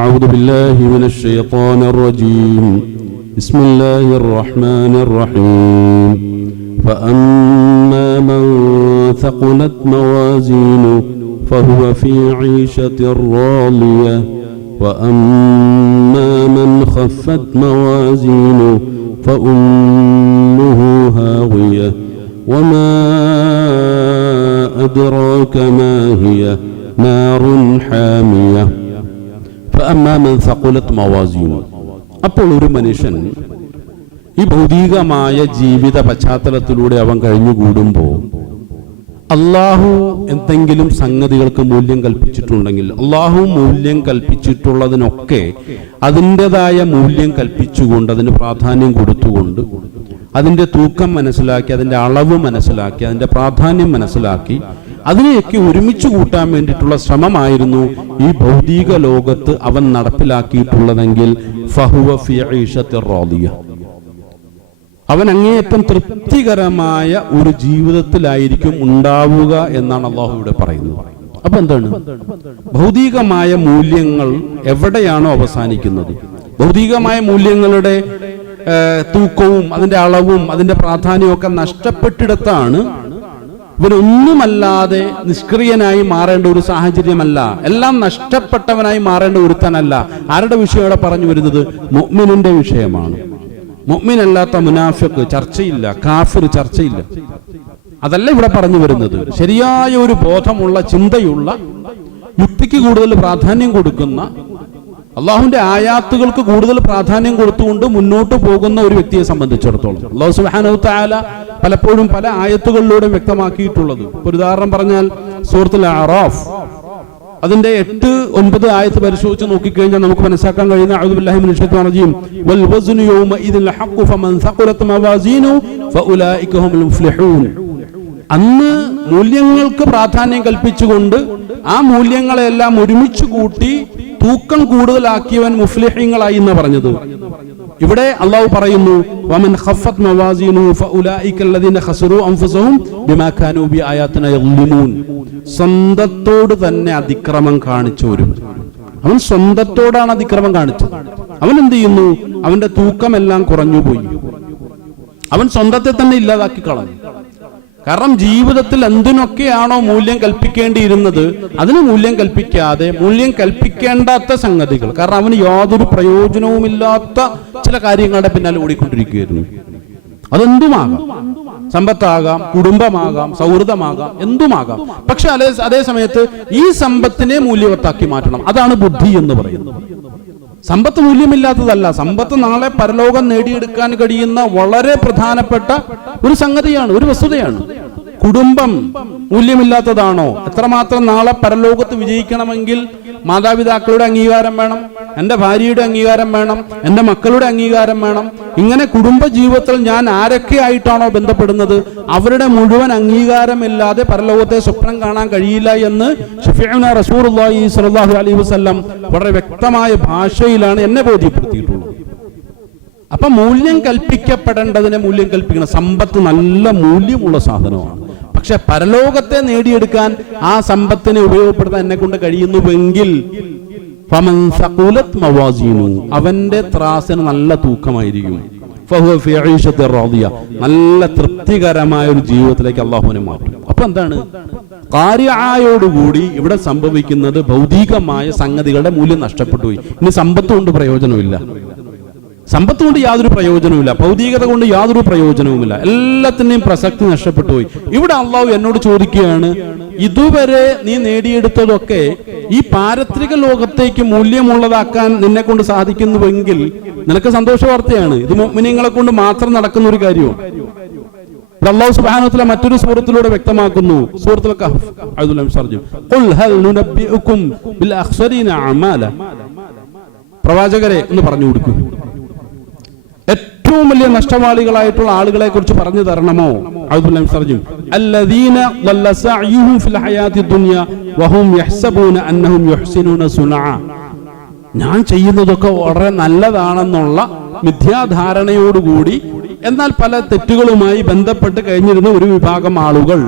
അഊദു ബില്ലാഹി മിനശ് ശൈത്വാനിർ റജീം. ബിസ്മില്ലാഹിർ റഹ്മാനിർ റഹീം. ഫഅമ്മാ മൻ തഖുലത് മവാസീനു ഫഹുവ ഫീ ഈശത്തിർ റാളിയ وأما من خفت موازينه فأمه هاوية وما أدراك ما هي نار حامية فأما من ثقلت موازينه. അപ്പോൾ ഒരു മനുഷ്യൻ ഈ ഭൗതികമായ ജീവിത പശ്ചാത്തലത്തിലൂടെ അവൻ കഴിഞ്ഞുകൂടുമ്പോൾ അള്ളാഹു എന്തെങ്കിലും സംഗതികൾക്ക് മൂല്യം കൽപ്പിച്ചിട്ടുണ്ടെങ്കിൽ അള്ളാഹു മൂല്യം കൽപ്പിച്ചിട്ടുള്ളതിനൊക്കെ അതിൻ്റെതായ മൂല്യം കൽപ്പിച്ചുകൊണ്ട് അതിന് പ്രാധാന്യം കൊടുത്തുകൊണ്ട് അതിൻ്റെ തൂക്കം മനസ്സിലാക്കി, അതിൻ്റെ അളവ് മനസ്സിലാക്കി, അതിൻ്റെ പ്രാധാന്യം മനസ്സിലാക്കി അതിനെയൊക്കെ ഒരുമിച്ച് കൂട്ടാൻ വേണ്ടിയിട്ടുള്ള ശ്രമമായിരുന്നു ഈ ഭൗതിക ലോകത്ത് അവൻ നടപ്പിലാക്കിയിട്ടുള്ളതെങ്കിൽ ഫഹുവ ഫീ ഈശത്തിർ റാദിയ, അവൻ അങ്ങേയറ്റം തൃപ്തികരമായ ഒരു ജീവിതത്തിലായിരിക്കും ഉണ്ടാവുക എന്നാണ് അള്ളാഹു ഇവിടെ പറയുന്നത്. അപ്പൊ എന്താണ്? ഭൗതികമായ മൂല്യങ്ങൾ എവിടെയാണോ അവസാനിക്കുന്നത്, ഭൗതികമായ മൂല്യങ്ങളുടെ തൂക്കവും അതിന്റെ അളവും അതിന്റെ പ്രാധാന്യവും ഒക്കെ നഷ്ടപ്പെട്ടിടത്താണ് ഇവനൊന്നുമല്ലാതെ നിഷ്ക്രിയനായി മാറേണ്ട ഒരു സാഹചര്യമല്ല, എല്ലാം നഷ്ടപ്പെട്ടവനായി മാറേണ്ട ഒരുത്തനല്ല. ആരുടെ വിഷയം ഇവിടെ പറഞ്ഞു വരുന്നത്? മുഅ്മിനിന്റെ വിഷയമാണ്. മുഅ്മിനല്ലാത്ത മുനാഫിഖ് ചർച്ചയില്ല, കാഫിർ ചർച്ചയില്ല. അതല്ല ഇവിടെ പറഞ്ഞു വരുന്നത്. ശരിയായ ഒരു ബോധമുള്ള, ചിന്തയുള്ള, യുക്തിക്ക് കൂടുതൽ പ്രാധാന്യം കൊടുക്കുന്ന, അള്ളാഹുവിന്റെ ആയാത്തുകൾക്ക് കൂടുതൽ പ്രാധാന്യം കൊടുത്തുകൊണ്ട് മുന്നോട്ട് പോകുന്ന ഒരു വ്യക്തിയെ സംബന്ധിച്ചിടത്തോളം അല്ലാഹു സുബ്ഹാനഹു വ തആല പലപ്പോഴും പല ആയത്തുകളിലൂടെ വ്യക്തമാക്കിയിട്ടുള്ളത്. ഒരു ഉദാഹരണം പറഞ്ഞാൽ സൂറത്തുൽ അഅറാഫ് അതിന്റെ 8-9 ആയത്ത് പരിശോധിച്ച് നോക്കിക്കഴിഞ്ഞാൽ നമുക്ക് മനസ്സിലാക്കാൻ കഴിയുന്ന അഊദു ബില്ലാഹി മിനശ് ശൈത്വാനിർ റജീം വൽ വസ്നു യൗമഇദിൽ ഹഖ് ഫമൻ സഖലത് മവാസീനു ഫഉലൈക ഹുമുൽ മുഫ്ലിഹൂൻ. അന്ന് മൂല്യങ്ങൾക്ക് പ്രാധാന്യം കൽപ്പിച്ചുകൊണ്ട് ആ മൂല്യങ്ങളെല്ലാം ഒരുമിച്ച് കൂട്ടി തൂക്കം കൂടുതലാക്കിയവൻ മുഫ്ലിഹീങ്ങളായി എന്ന് പറഞ്ഞത്. ഇവിടെ അള്ളാഹു പറയുന്നു വമൻ ഖഫത് മവാസീനുഹു ഫഉലൈക അല്ലദീന ഖസറു അൻഫുസഹും ബിമാ കാനൂ ബിആയാതിനാ യദ്ലിമൂൻ. സ്വന്തത്തോട് തന്നെ അതിക്രമം കാണിച്ചവരും, അവൻ സ്വന്തത്തോടാണ് അതിക്രമം കാണിച്ചത്. അവൻ എന്ത് ചെയ്യുന്നു? അവന്റെ തൂക്കമെല്ലാം കുറഞ്ഞുപോയി, അവൻ സ്വന്തത്തെ തന്നെ ഇല്ലാതാക്കി കളഞ്ഞു. കാരണം ജീവിതത്തിൽ എന്തിനൊക്കെയാണോ മൂല്യം കൽപ്പിക്കേണ്ടിയിരുന്നത് അതിന് മൂല്യം കൽപ്പിക്കാതെ മൂല്യം കൽപ്പിക്കേണ്ടാത്ത സംഗതികൾ, കാരണം അവന് യാതൊരു പ്രയോജനവുമില്ലാത്ത ചില കാര്യങ്ങളുടെ പിന്നാലെ ഓടിക്കൊണ്ടിരിക്കുകയായിരുന്നു. അതെന്തുമാകാം, സമ്പത്താകാം, കുടുംബമാകാം, സൗഹൃദമാകാം, എന്തുമാകാം. പക്ഷെ അതേ സമയത്ത് ഈ സമ്പത്തിനെ മൂല്യവത്താക്കി മാറ്റണം. അതാണ് ബുദ്ധി എന്ന് പറയുന്നത്. സമ്പത്ത് മൂല്യമില്ലാത്തതല്ല, സമ്പത്ത് നാളെ പരലോകം നേടിയെടുക്കാൻ കഴിയുന്ന വളരെ പ്രധാനപ്പെട്ട ഒരു സംഗതിയാണ്, ഒരു വസ്തുതയാണ്. കുടുംബം മൂല്യമില്ലാത്തതാണോ? എത്രമാത്രം നാളെ പരലോകത്ത് വിജയിക്കണമെങ്കിൽ മാതാപിതാക്കളുടെ അംഗീകാരം വേണം, എൻ്റെ ഭാര്യയുടെ അംഗീകാരം വേണം, എൻ്റെ മക്കളുടെ അംഗീകാരം വേണം. ഇങ്ങനെ കുടുംബ ജീവിതത്തിൽ ഞാൻ ആരൊക്കെ ആയിട്ടാണോ ബന്ധപ്പെടുന്നത് അവരുടെ മുഴുവൻ അംഗീകാരമില്ലാതെ പരലോകത്തെ സ്വപ്നം കാണാൻ കഴിയില്ല എന്ന് ശഫീഉനാ റസൂലുള്ളാഹി സ്വല്ലല്ലാഹു അലൈഹി വസല്ലം വളരെ വ്യക്തമായ ഭാഷയിലാണ് എന്നെ ബോധ്യപ്പെടുത്തിയിട്ടുള്ളത്. അപ്പൊ മൂല്യം കൽപ്പിക്കപ്പെടേണ്ടതിനെ മൂല്യം കൽപ്പിക്കണം. സമ്പത്ത് നല്ല മൂല്യമുള്ള സാധനമാണ്. പക്ഷെ പരലോകത്തെ നേടിയെടുക്കാൻ ആ സമ്പത്തിനെ ഉപയോഗപ്പെടുത്താൻ എന്നെ കൊണ്ട് കഴിയുന്നുവെങ്കിൽ ഫമൻ സഖുലത് മവാസീനു, അവന്റെ ത്രാസിന് നല്ല തൂക്കമായിരിക്കും. ഫഹുവ ഫീ ഈശത്തി റാദിയ, നല്ല തൃപ്തികരമായ ഒരു ജീവിതത്തിലേക്ക് അല്ലാഹുവിനെ മാറ്റും. അപ്പൊ എന്താണ്? ഖാരിഅയോടുകൂടി ഇവിടെ സംഭവിക്കുന്നത് ഭൗതികമായ സംഗതികളുടെ മൂല്യം നഷ്ടപ്പെട്ടു പോയി. ഇനി സമ്പത്ത് കൊണ്ട് പ്രയോജനമില്ല, സമ്പത്ത് കൊണ്ട് യാതൊരു പ്രയോജനവുമില്ല, ഭൗതികത കൊണ്ട് യാതൊരു പ്രയോജനവുമില്ല, എല്ലാത്തിന്റെയും പ്രസക്തി നഷ്ടപ്പെട്ടു പോയി. ഇവിടെ അള്ളാഹു എന്നോട് ചോദിക്കുകയാണ്, ഇതുവരെ നീ നേടിയെടുത്തതൊക്കെ ഈ പാരത്രിക ലോകത്തേക്ക് മൂല്യമുള്ളതാക്കാൻ നിന്നെ കൊണ്ട് സാധിക്കുന്നുവെങ്കിൽ നിനക്ക് സന്തോഷ വാർത്തയാണ്. ഇത് മുഅ്മിനീങ്ങളെ കൊണ്ട് മാത്രം നടക്കുന്ന ഒരു കാര്യമാണ്. അല്ലാഹു സുബ്ഹാനഹു വ തആല മറ്റൊരു സൂറത്തിലൂടെ വ്യക്തമാക്കുന്നു. സൂറത്തുൽ കഹ്ഫ് ഖുൽ ഹൽ നുനബ്ബിഉകും ബിൽ അഖ്സരീന അഅമാല. പ്രവാചകരെ എന്ന് പറഞ്ഞു കൊടുക്കൂ, ഏറ്റവും വലിയ നഷ്ടവാളികളായിട്ടുള്ള ആളുകളെ കുറിച്ച് പറഞ്ഞു തരണമോ? അല്ലദീന ളല്ല സഅയുഹും ഫിൽ ഹയാത്തി ദുനിയ വഹും യഹ്സബൂന അന്നഹും യുഹ്സിനൂന സുനഅ. ഞാൻ ചെയ്യുന്നതൊക്കെ വളരെ നല്ലതാണെന്നുള്ള മിഥ്യാധാരണയോടുകൂടി എന്നാൽ പല തെറ്റുകളുമായി ബന്ധപ്പെട്ട് കഴിഞ്ഞിരുന്ന ഒരു വിഭാഗം ആളുകൾ,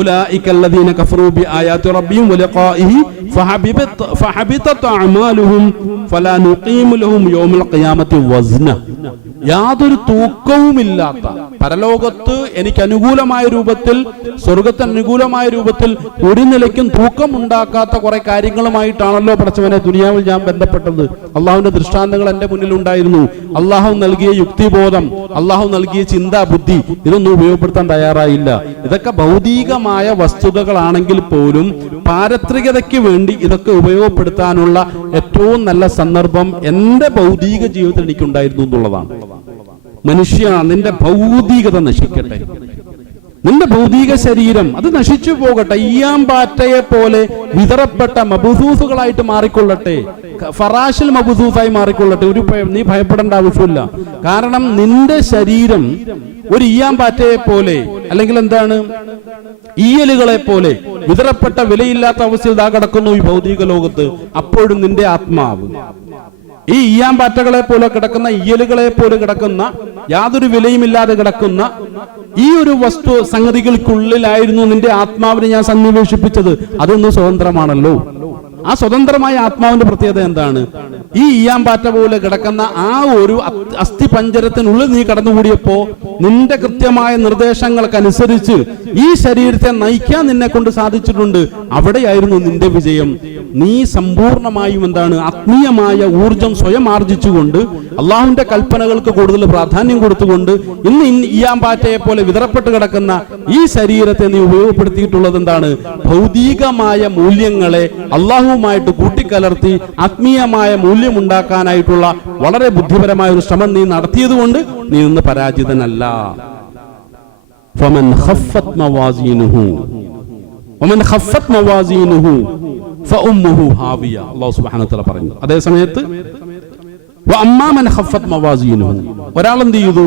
ഉലൈകല്ലദീന കഫറൂ ബിആയാതി റബ്ബിഹിം വലിഖാഇഹി ഫഹബിതത് അഅമാലുഹും ഫലാ നുഖീമു ലഹും യൗമൽ ഖിയാമത്തി വസ്ന. യാതൊരു തൂക്കവുമില്ലാത്ത, പരലോകത്ത് എനിക്ക് അനുകൂലമായ രൂപത്തിൽ, സ്വർഗത്തിന് അനുകൂലമായ രൂപത്തിൽ ഒരു നിലയ്ക്കും തൂക്കം ഉണ്ടാക്കാത്ത കുറെ കാര്യങ്ങളുമായിട്ടാണല്ലോ പടച്ചവനെ ദുനിയാവിൽ ഞാൻ ബന്ധപ്പെട്ടത്. അള്ളാഹുവിന്റെ ദൃഷ്ടാന്തങ്ങൾ എന്റെ മുന്നിൽ ഉണ്ടായിരുന്നു. അള്ളാഹു നൽകിയ യുക്തിബോധം, അള്ളാഹു നൽകിയ ചിന്താ ബുദ്ധി, ഇതൊന്നും ഉപയോഗപ്പെടുത്താൻ തയ്യാറായില്ല. ഇതൊക്കെ ഭൗതികമായ വസ്തുതകളാണെങ്കിൽ പോലും പാരത്രികതയ്ക്ക് വേണ്ടി ഇതൊക്കെ ഉപയോഗപ്പെടുത്താനുള്ള ഏറ്റവും നല്ല സന്ദർഭം എന്റെ ഭൗതിക ജീവിതത്തിൽ എനിക്കുണ്ടായിരുന്നു എന്നുള്ളതാണ്. മനുഷ്യ, നിന്റെ ഭൗതികത നശിക്കട്ടെ, നിന്റെ ഭൗതിക ശരീരം അത് നശിച്ചു പോകട്ടെ, ഈയാമ്പാറ്റയെ പോലെ വിതറപ്പെട്ട മബുസൂസുകളായിട്ട് മാറിക്കൊള്ളട്ടെ, ഫറാഷിൽ മബുസൂസായി മാറിക്കൊള്ളട്ടെ. നീ ഭയപ്പെടേണ്ട ആവശ്യമില്ല. കാരണം നിന്റെ ശരീരം ഒരു ഈയാമ്പാറ്റയെ പോലെ, അല്ലെങ്കിൽ എന്താണ്, ഈയലുകളെ പോലെ വിതറപ്പെട്ട വിലയില്ലാത്ത അവസ്ഥയിൽ കിടക്കുന്നു ഈ ഭൗതിക ലോകത്ത്. അപ്പോഴും നിന്റെ ആത്മാവ്, ഈ ഈയാമ്പാറ്റകളെ പോലെ കിടക്കുന്ന, ഈയലുകളെ പോലെ കിടക്കുന്ന, യാതൊരു വിലയുമില്ലാതെ കിടക്കുന്ന ഈ ഒരു വസ്തു സംഗതികൾക്കുള്ളിലായിരുന്നു നിന്റെ ആത്മാവിനെ ഞാൻ സന്നിവേശിപ്പിച്ചത്. അതൊന്നും സ്വതന്ത്രമാണല്ലോ. ആ സ്വതന്ത്രമായ ആത്മാവിന്റെ പ്രത്യേകത എന്താണ്? ഈ ഈയാമ്പാറ്റ പോലെ കിടക്കുന്ന ആ ഒരു അസ്ഥി പഞ്ചരത്തിനുള്ളിൽ നീ കടന്നുകൂടിയപ്പോ നിന്റെ കൃത്യമായ നിർദ്ദേശങ്ങൾക്കനുസരിച്ച് ഈ ശരീരത്തെ നയിക്കാൻ നിന്നെ കൊണ്ട് സാധിച്ചിട്ടുണ്ട്. അവിടെയായിരുന്നു നിന്റെ വിജയം. നീ സമ്പൂർണമായും എന്താണ്, ആത്മീയമായ ഊർജം സ്വയം ആർജിച്ചുകൊണ്ട് അള്ളാഹുവിന്റെ കൽപ്പനകൾക്ക് കൂടുതൽ പ്രാധാന്യം കൊടുത്തുകൊണ്ട് ഇന്ന് ഈയാമ്പാറ്റയെ പോലെ വിതറപ്പെട്ട് കിടക്കുന്ന ഈ ശരീരത്തെ നീ ഉപയോഗപ്പെടുത്തിയിട്ടുള്ളത് എന്താണ്? ഭൗതികമായ മൂല്യങ്ങളെ അള്ളാഹുവുമായിട്ട് കൂട്ടിക്കലർത്തി ആത്മീയമായ മൂല്യമുണ്ടാക്കാനായിട്ടുള്ള വളരെ ബുദ്ധിപരമായ ഒരു ശ്രമം നീ നടത്തിയതുകൊണ്ട് നീ ഇന്ന് പരാജിതനല്ല. ഫമൻ ഖഫ്ഫത് മവാസീനുഹു വമൻ ഖഫ്ഫത് മവാസീനുഹു ഫഉമ്മുഹു ഹാവിയ, അല്ലാഹു സുബ്ഹാനഹു വ തആല പറഞ്ഞു. അതേ സമയത്ത് വഅമ്മാ മൻ ഖഫ്ഫത് മവാസീനുഹു, ഒരാൾ എന്ത് ചെയ്തു?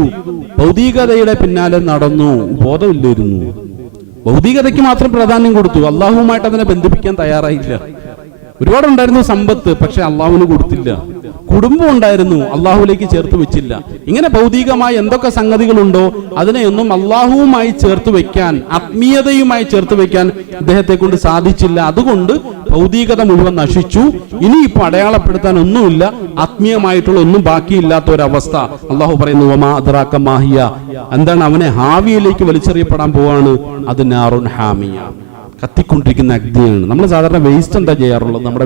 ഭൗതികതയുടെ പിന്നാലെ നടന്നു, ബോധമില്ലായിരുന്നു. ഭൗതികതയ്ക്ക് മാത്രം പ്രാധാന്യം കൊടുത്തു, അള്ളാഹുവുമായിട്ട് അതിനെ ബന്ധിപ്പിക്കാൻ തയ്യാറായില്ല. ഒരുപാടുണ്ടായിരുന്നു സമ്പത്ത്, പക്ഷെ അള്ളാഹുവിന് കൊടുത്തില്ല. കുടുംബം ഉണ്ടായിരുന്നു, അള്ളാഹുവിലേക്ക് ചേർത്ത് വെച്ചില്ല. ഇങ്ങനെ ഭൗതികമായ എന്തൊക്കെ സംഗതികളുണ്ടോ അതിനെയൊന്നും അള്ളാഹുവുമായി ചേർത്ത് വെക്കാൻ, ആത്മീയതയുമായി ചേർത്ത് വെക്കാൻ അദ്ദേഹത്തെ കൊണ്ട് സാധിച്ചില്ല. അതുകൊണ്ട് ഭൗതികത മുഴുവൻ നശിച്ചു. ഇനിയിപ്പോ അടയാളപ്പെടുത്താൻ ഒന്നുമില്ല, ആത്മീയമായിട്ടുള്ള ഒന്നും ബാക്കിയില്ലാത്ത ഒരവസ്ഥ. അള്ളാഹു പറയുന്നു വമാ അദ്റാക മാഹിയ, എന്താണ്? അവനെ ഹാവിയിലേക്ക് വലിച്ചെറിയപ്പെടാൻ പോവാണ്. അത് നാറുൻ ഹാമിയ, കത്തിക്കൊണ്ടിരിക്കുന്ന അഗ്നിയാണ്. നമ്മൾ സാധാരണ വേസ്റ്റ് എന്താ ചെയ്യാറുള്ളത്? നമ്മുടെ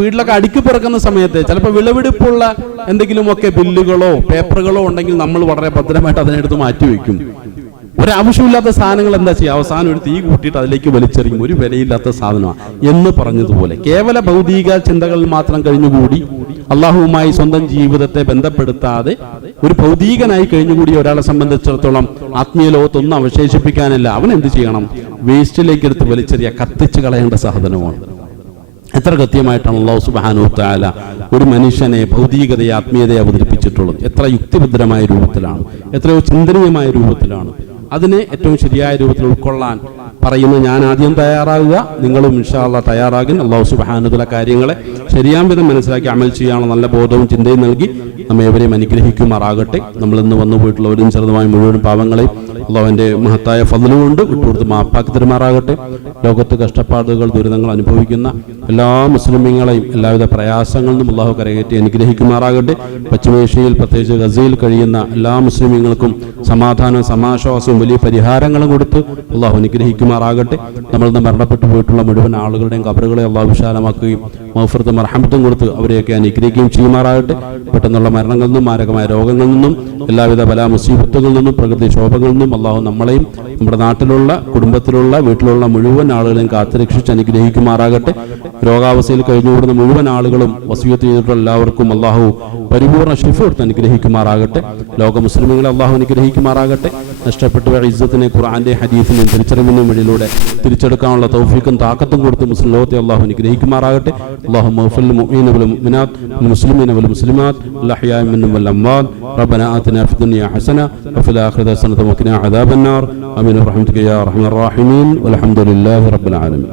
വീട്ടിലൊക്കെ അടുക്കി പിറക്കുന്ന സമയത്ത് ചിലപ്പോൾ വിളവെടുപ്പുള്ള എന്തെങ്കിലുമൊക്കെ ബില്ലുകളോ പേപ്പറുകളോ ഉണ്ടെങ്കിൽ നമ്മൾ വളരെ ഭദ്രമായിട്ട് അതിനെടുത്ത് മാറ്റിവെക്കും. ഒരാവശ്യമില്ലാത്ത സാധനങ്ങൾ എന്താ ചെയ്യുക? അവസാനം ഒരു തീ കൂട്ടിയിട്ട് അതിലേക്ക് വലിച്ചെറിയും. ഒരു വിലയില്ലാത്ത സാധനമാണ് എന്ന് പറഞ്ഞതുപോലെ കേവല ഭൗതിക ചിന്തകളിൽ മാത്രം കഴിഞ്ഞുകൂടി അള്ളാഹുവുമായി സ്വന്തം ജീവിതത്തെ ബന്ധപ്പെടുത്താതെ ഒരു ഭൗതികനായി കഴിഞ്ഞുകൂടിയ ഒരാളെ സംബന്ധിച്ചിടത്തോളം ആത്മീയ ലോകത്തൊന്നും അവശേഷിപ്പിക്കാനില്ല. അവൻ എന്ത് ചെയ്യണം? വേസ്റ്റിലേക്ക് എടുത്ത് വലിച്ചെറിയ, കത്തിച്ച് കളയേണ്ട സാധനമാണ്. എത്ര കൃത്യമായിട്ടാണ് അല്ലാഹു സുബ്ഹാനഹു വ തആല ഒരു മനുഷ്യനെ ഭൗതികതയെ ആത്മീയതയെ അവതരിപ്പിച്ചിട്ടുള്ളത്. എത്ര യുക്തിഭദ്രമായ രൂപത്തിലാണ്, എത്രയോ ചിന്തനീയമായ രൂപത്തിലാണ്. അതിനെ ഏറ്റവും ശരിയായ രൂപത്തിൽ ഉൾക്കൊള്ളാൻ പറയുന്നു. ഞാൻ ആദ്യം തയ്യാറാകുക, നിങ്ങളും ഇൻഷാ അല്ലാഹ് തയ്യാറാകും. അല്ലാഹു സുബ്ഹാനഹു വ തആല കാര്യങ്ങളെ ശരിയാം വിധം മനസ്സിലാക്കി അമൽ ചെയ്യാനുള്ള നല്ല ബോധവും ചിന്തയും നൽകി നമ്മെ എവരെയും അനുഗ്രഹിക്കുമാറാകട്ടെ. നമ്മൾ ഇന്ന് വന്നു പോയിട്ടുള്ള ഒരു ചെറുതുമായ മുഴുവൻ പാവങ്ങളെയും അള്ളാഹുവിന്റെ മഹത്തായ ഫദ്ല് കൊണ്ട് വിട്ടുകൊടുത്ത് മാപ്പാക്കി തരുമാറാകട്ടെ. ലോകത്ത് കഷ്ടപ്പാടുകൾ ദുരിതങ്ങൾ അനുഭവിക്കുന്ന എല്ലാ മുസ്ലിമീങ്ങളെയും എല്ലാവിധ പ്രയാസങ്ങളിൽ നിന്നും അള്ളാഹു കരകയറ്റി അനുഗ്രഹിക്കുമാറാകട്ടെ. പശ്ചിമേഷ്യയിൽ പ്രത്യേകിച്ച് ഗസയിൽ കഴിയുന്ന എല്ലാ മുസ്ലിമീങ്ങൾക്കും സമാധാനവും സമാശ്വാസവും വലിയ പരിഹാരങ്ങളും കൊടുത്ത് അള്ളാഹു അനുഗ്രഹിക്കുമാറാകട്ടെ. നമ്മൾ ഇന്ന് മരണപ്പെട്ടു പോയിട്ടുള്ള മുഴുവൻ ആളുകളുടെയും ഖബറുകളെ അള്ളാഹു വിശാലമാക്കുകയും മഗ്ഫിറത്തും റഹ്മത്തും കൊടുത്ത് അവരെയൊക്കെ അനുഗ്രഹിക്കുകയും ചെയ്യുമാറാകട്ടെ. പെട്ടെന്നുള്ള മരണങ്ങളിൽ നിന്നും മാരകമായ രോഗങ്ങളിൽ നിന്നും എല്ലാവിധ ബലാ മുസീബത്തുകളിൽ നിന്നും പ്രകൃതി ക്ഷോഭങ്ങളിൽ നിന്നും അള്ളാഹു നമ്മളെയും നമ്മുടെ നാട്ടിലുള്ള കുടുംബത്തിലുള്ള വീട്ടിലുള്ള മുഴുവൻ ആളുകളെയും കാത്തുരക്ഷിച്ച് അനുഗ്രഹിക്കുമാറാകട്ടെ. രോഗാവസ്ഥയിൽ കഴിഞ്ഞുകൂടുന്ന മുഴുവൻ ആളുകളും വസിയത്ത് ചെയ്തിട്ടുള്ള എല്ലാവർക്കും അള്ളാഹു പരിപൂർണ്ണ ശിഫ കൊടുത്ത് അനുഗ്രഹിക്കുമാറാകട്ടെ. ലോക മുസ്ലിമുകളെ അള്ളാഹു അനുഗ്രഹിക്കുമാറാകട്ടെ. നഷ്ടപ്പെട്ടവ ഇസ്സത്തിനെ ഖുർആന്റെ ഹദീസിനെ തിരിച്ചറിവിനും വഴിയിലൂടെ തിരിച്ചെടുക്കാനുള്ള തൗഫീഖും താക്കത്തും കൊടുത്ത് മുസ്ലിം ലോകത്തെ അള്ളാഹു അനുഗ്രഹിക്കുമാറാകട്ടെ. അല്ലാഹു മഗ്ഫിർ ലിൽ മുഅ്മിനീന വൽ മുഅ്മിനാത്ത് വൽ മുസ്ലിമീന വൽ മുസ്ലിമാത്ത് വൽ അഹ്യാഇ മിൻഹും വൽ അംവാത്. റബ്ബനാ ആതിനാ ഫിദ് ദുനിയ ഹസന വഫിൽ ആഖിറതി ഹസനത വഖിനാ അദാബന്നാർ. ആമീൻ ബിറഹ്മതിക യാ അർഹമർ റഹീമീൻ. വൽഹംദുലില്ലാഹി റബ്ബിൽ ആലമീൻ.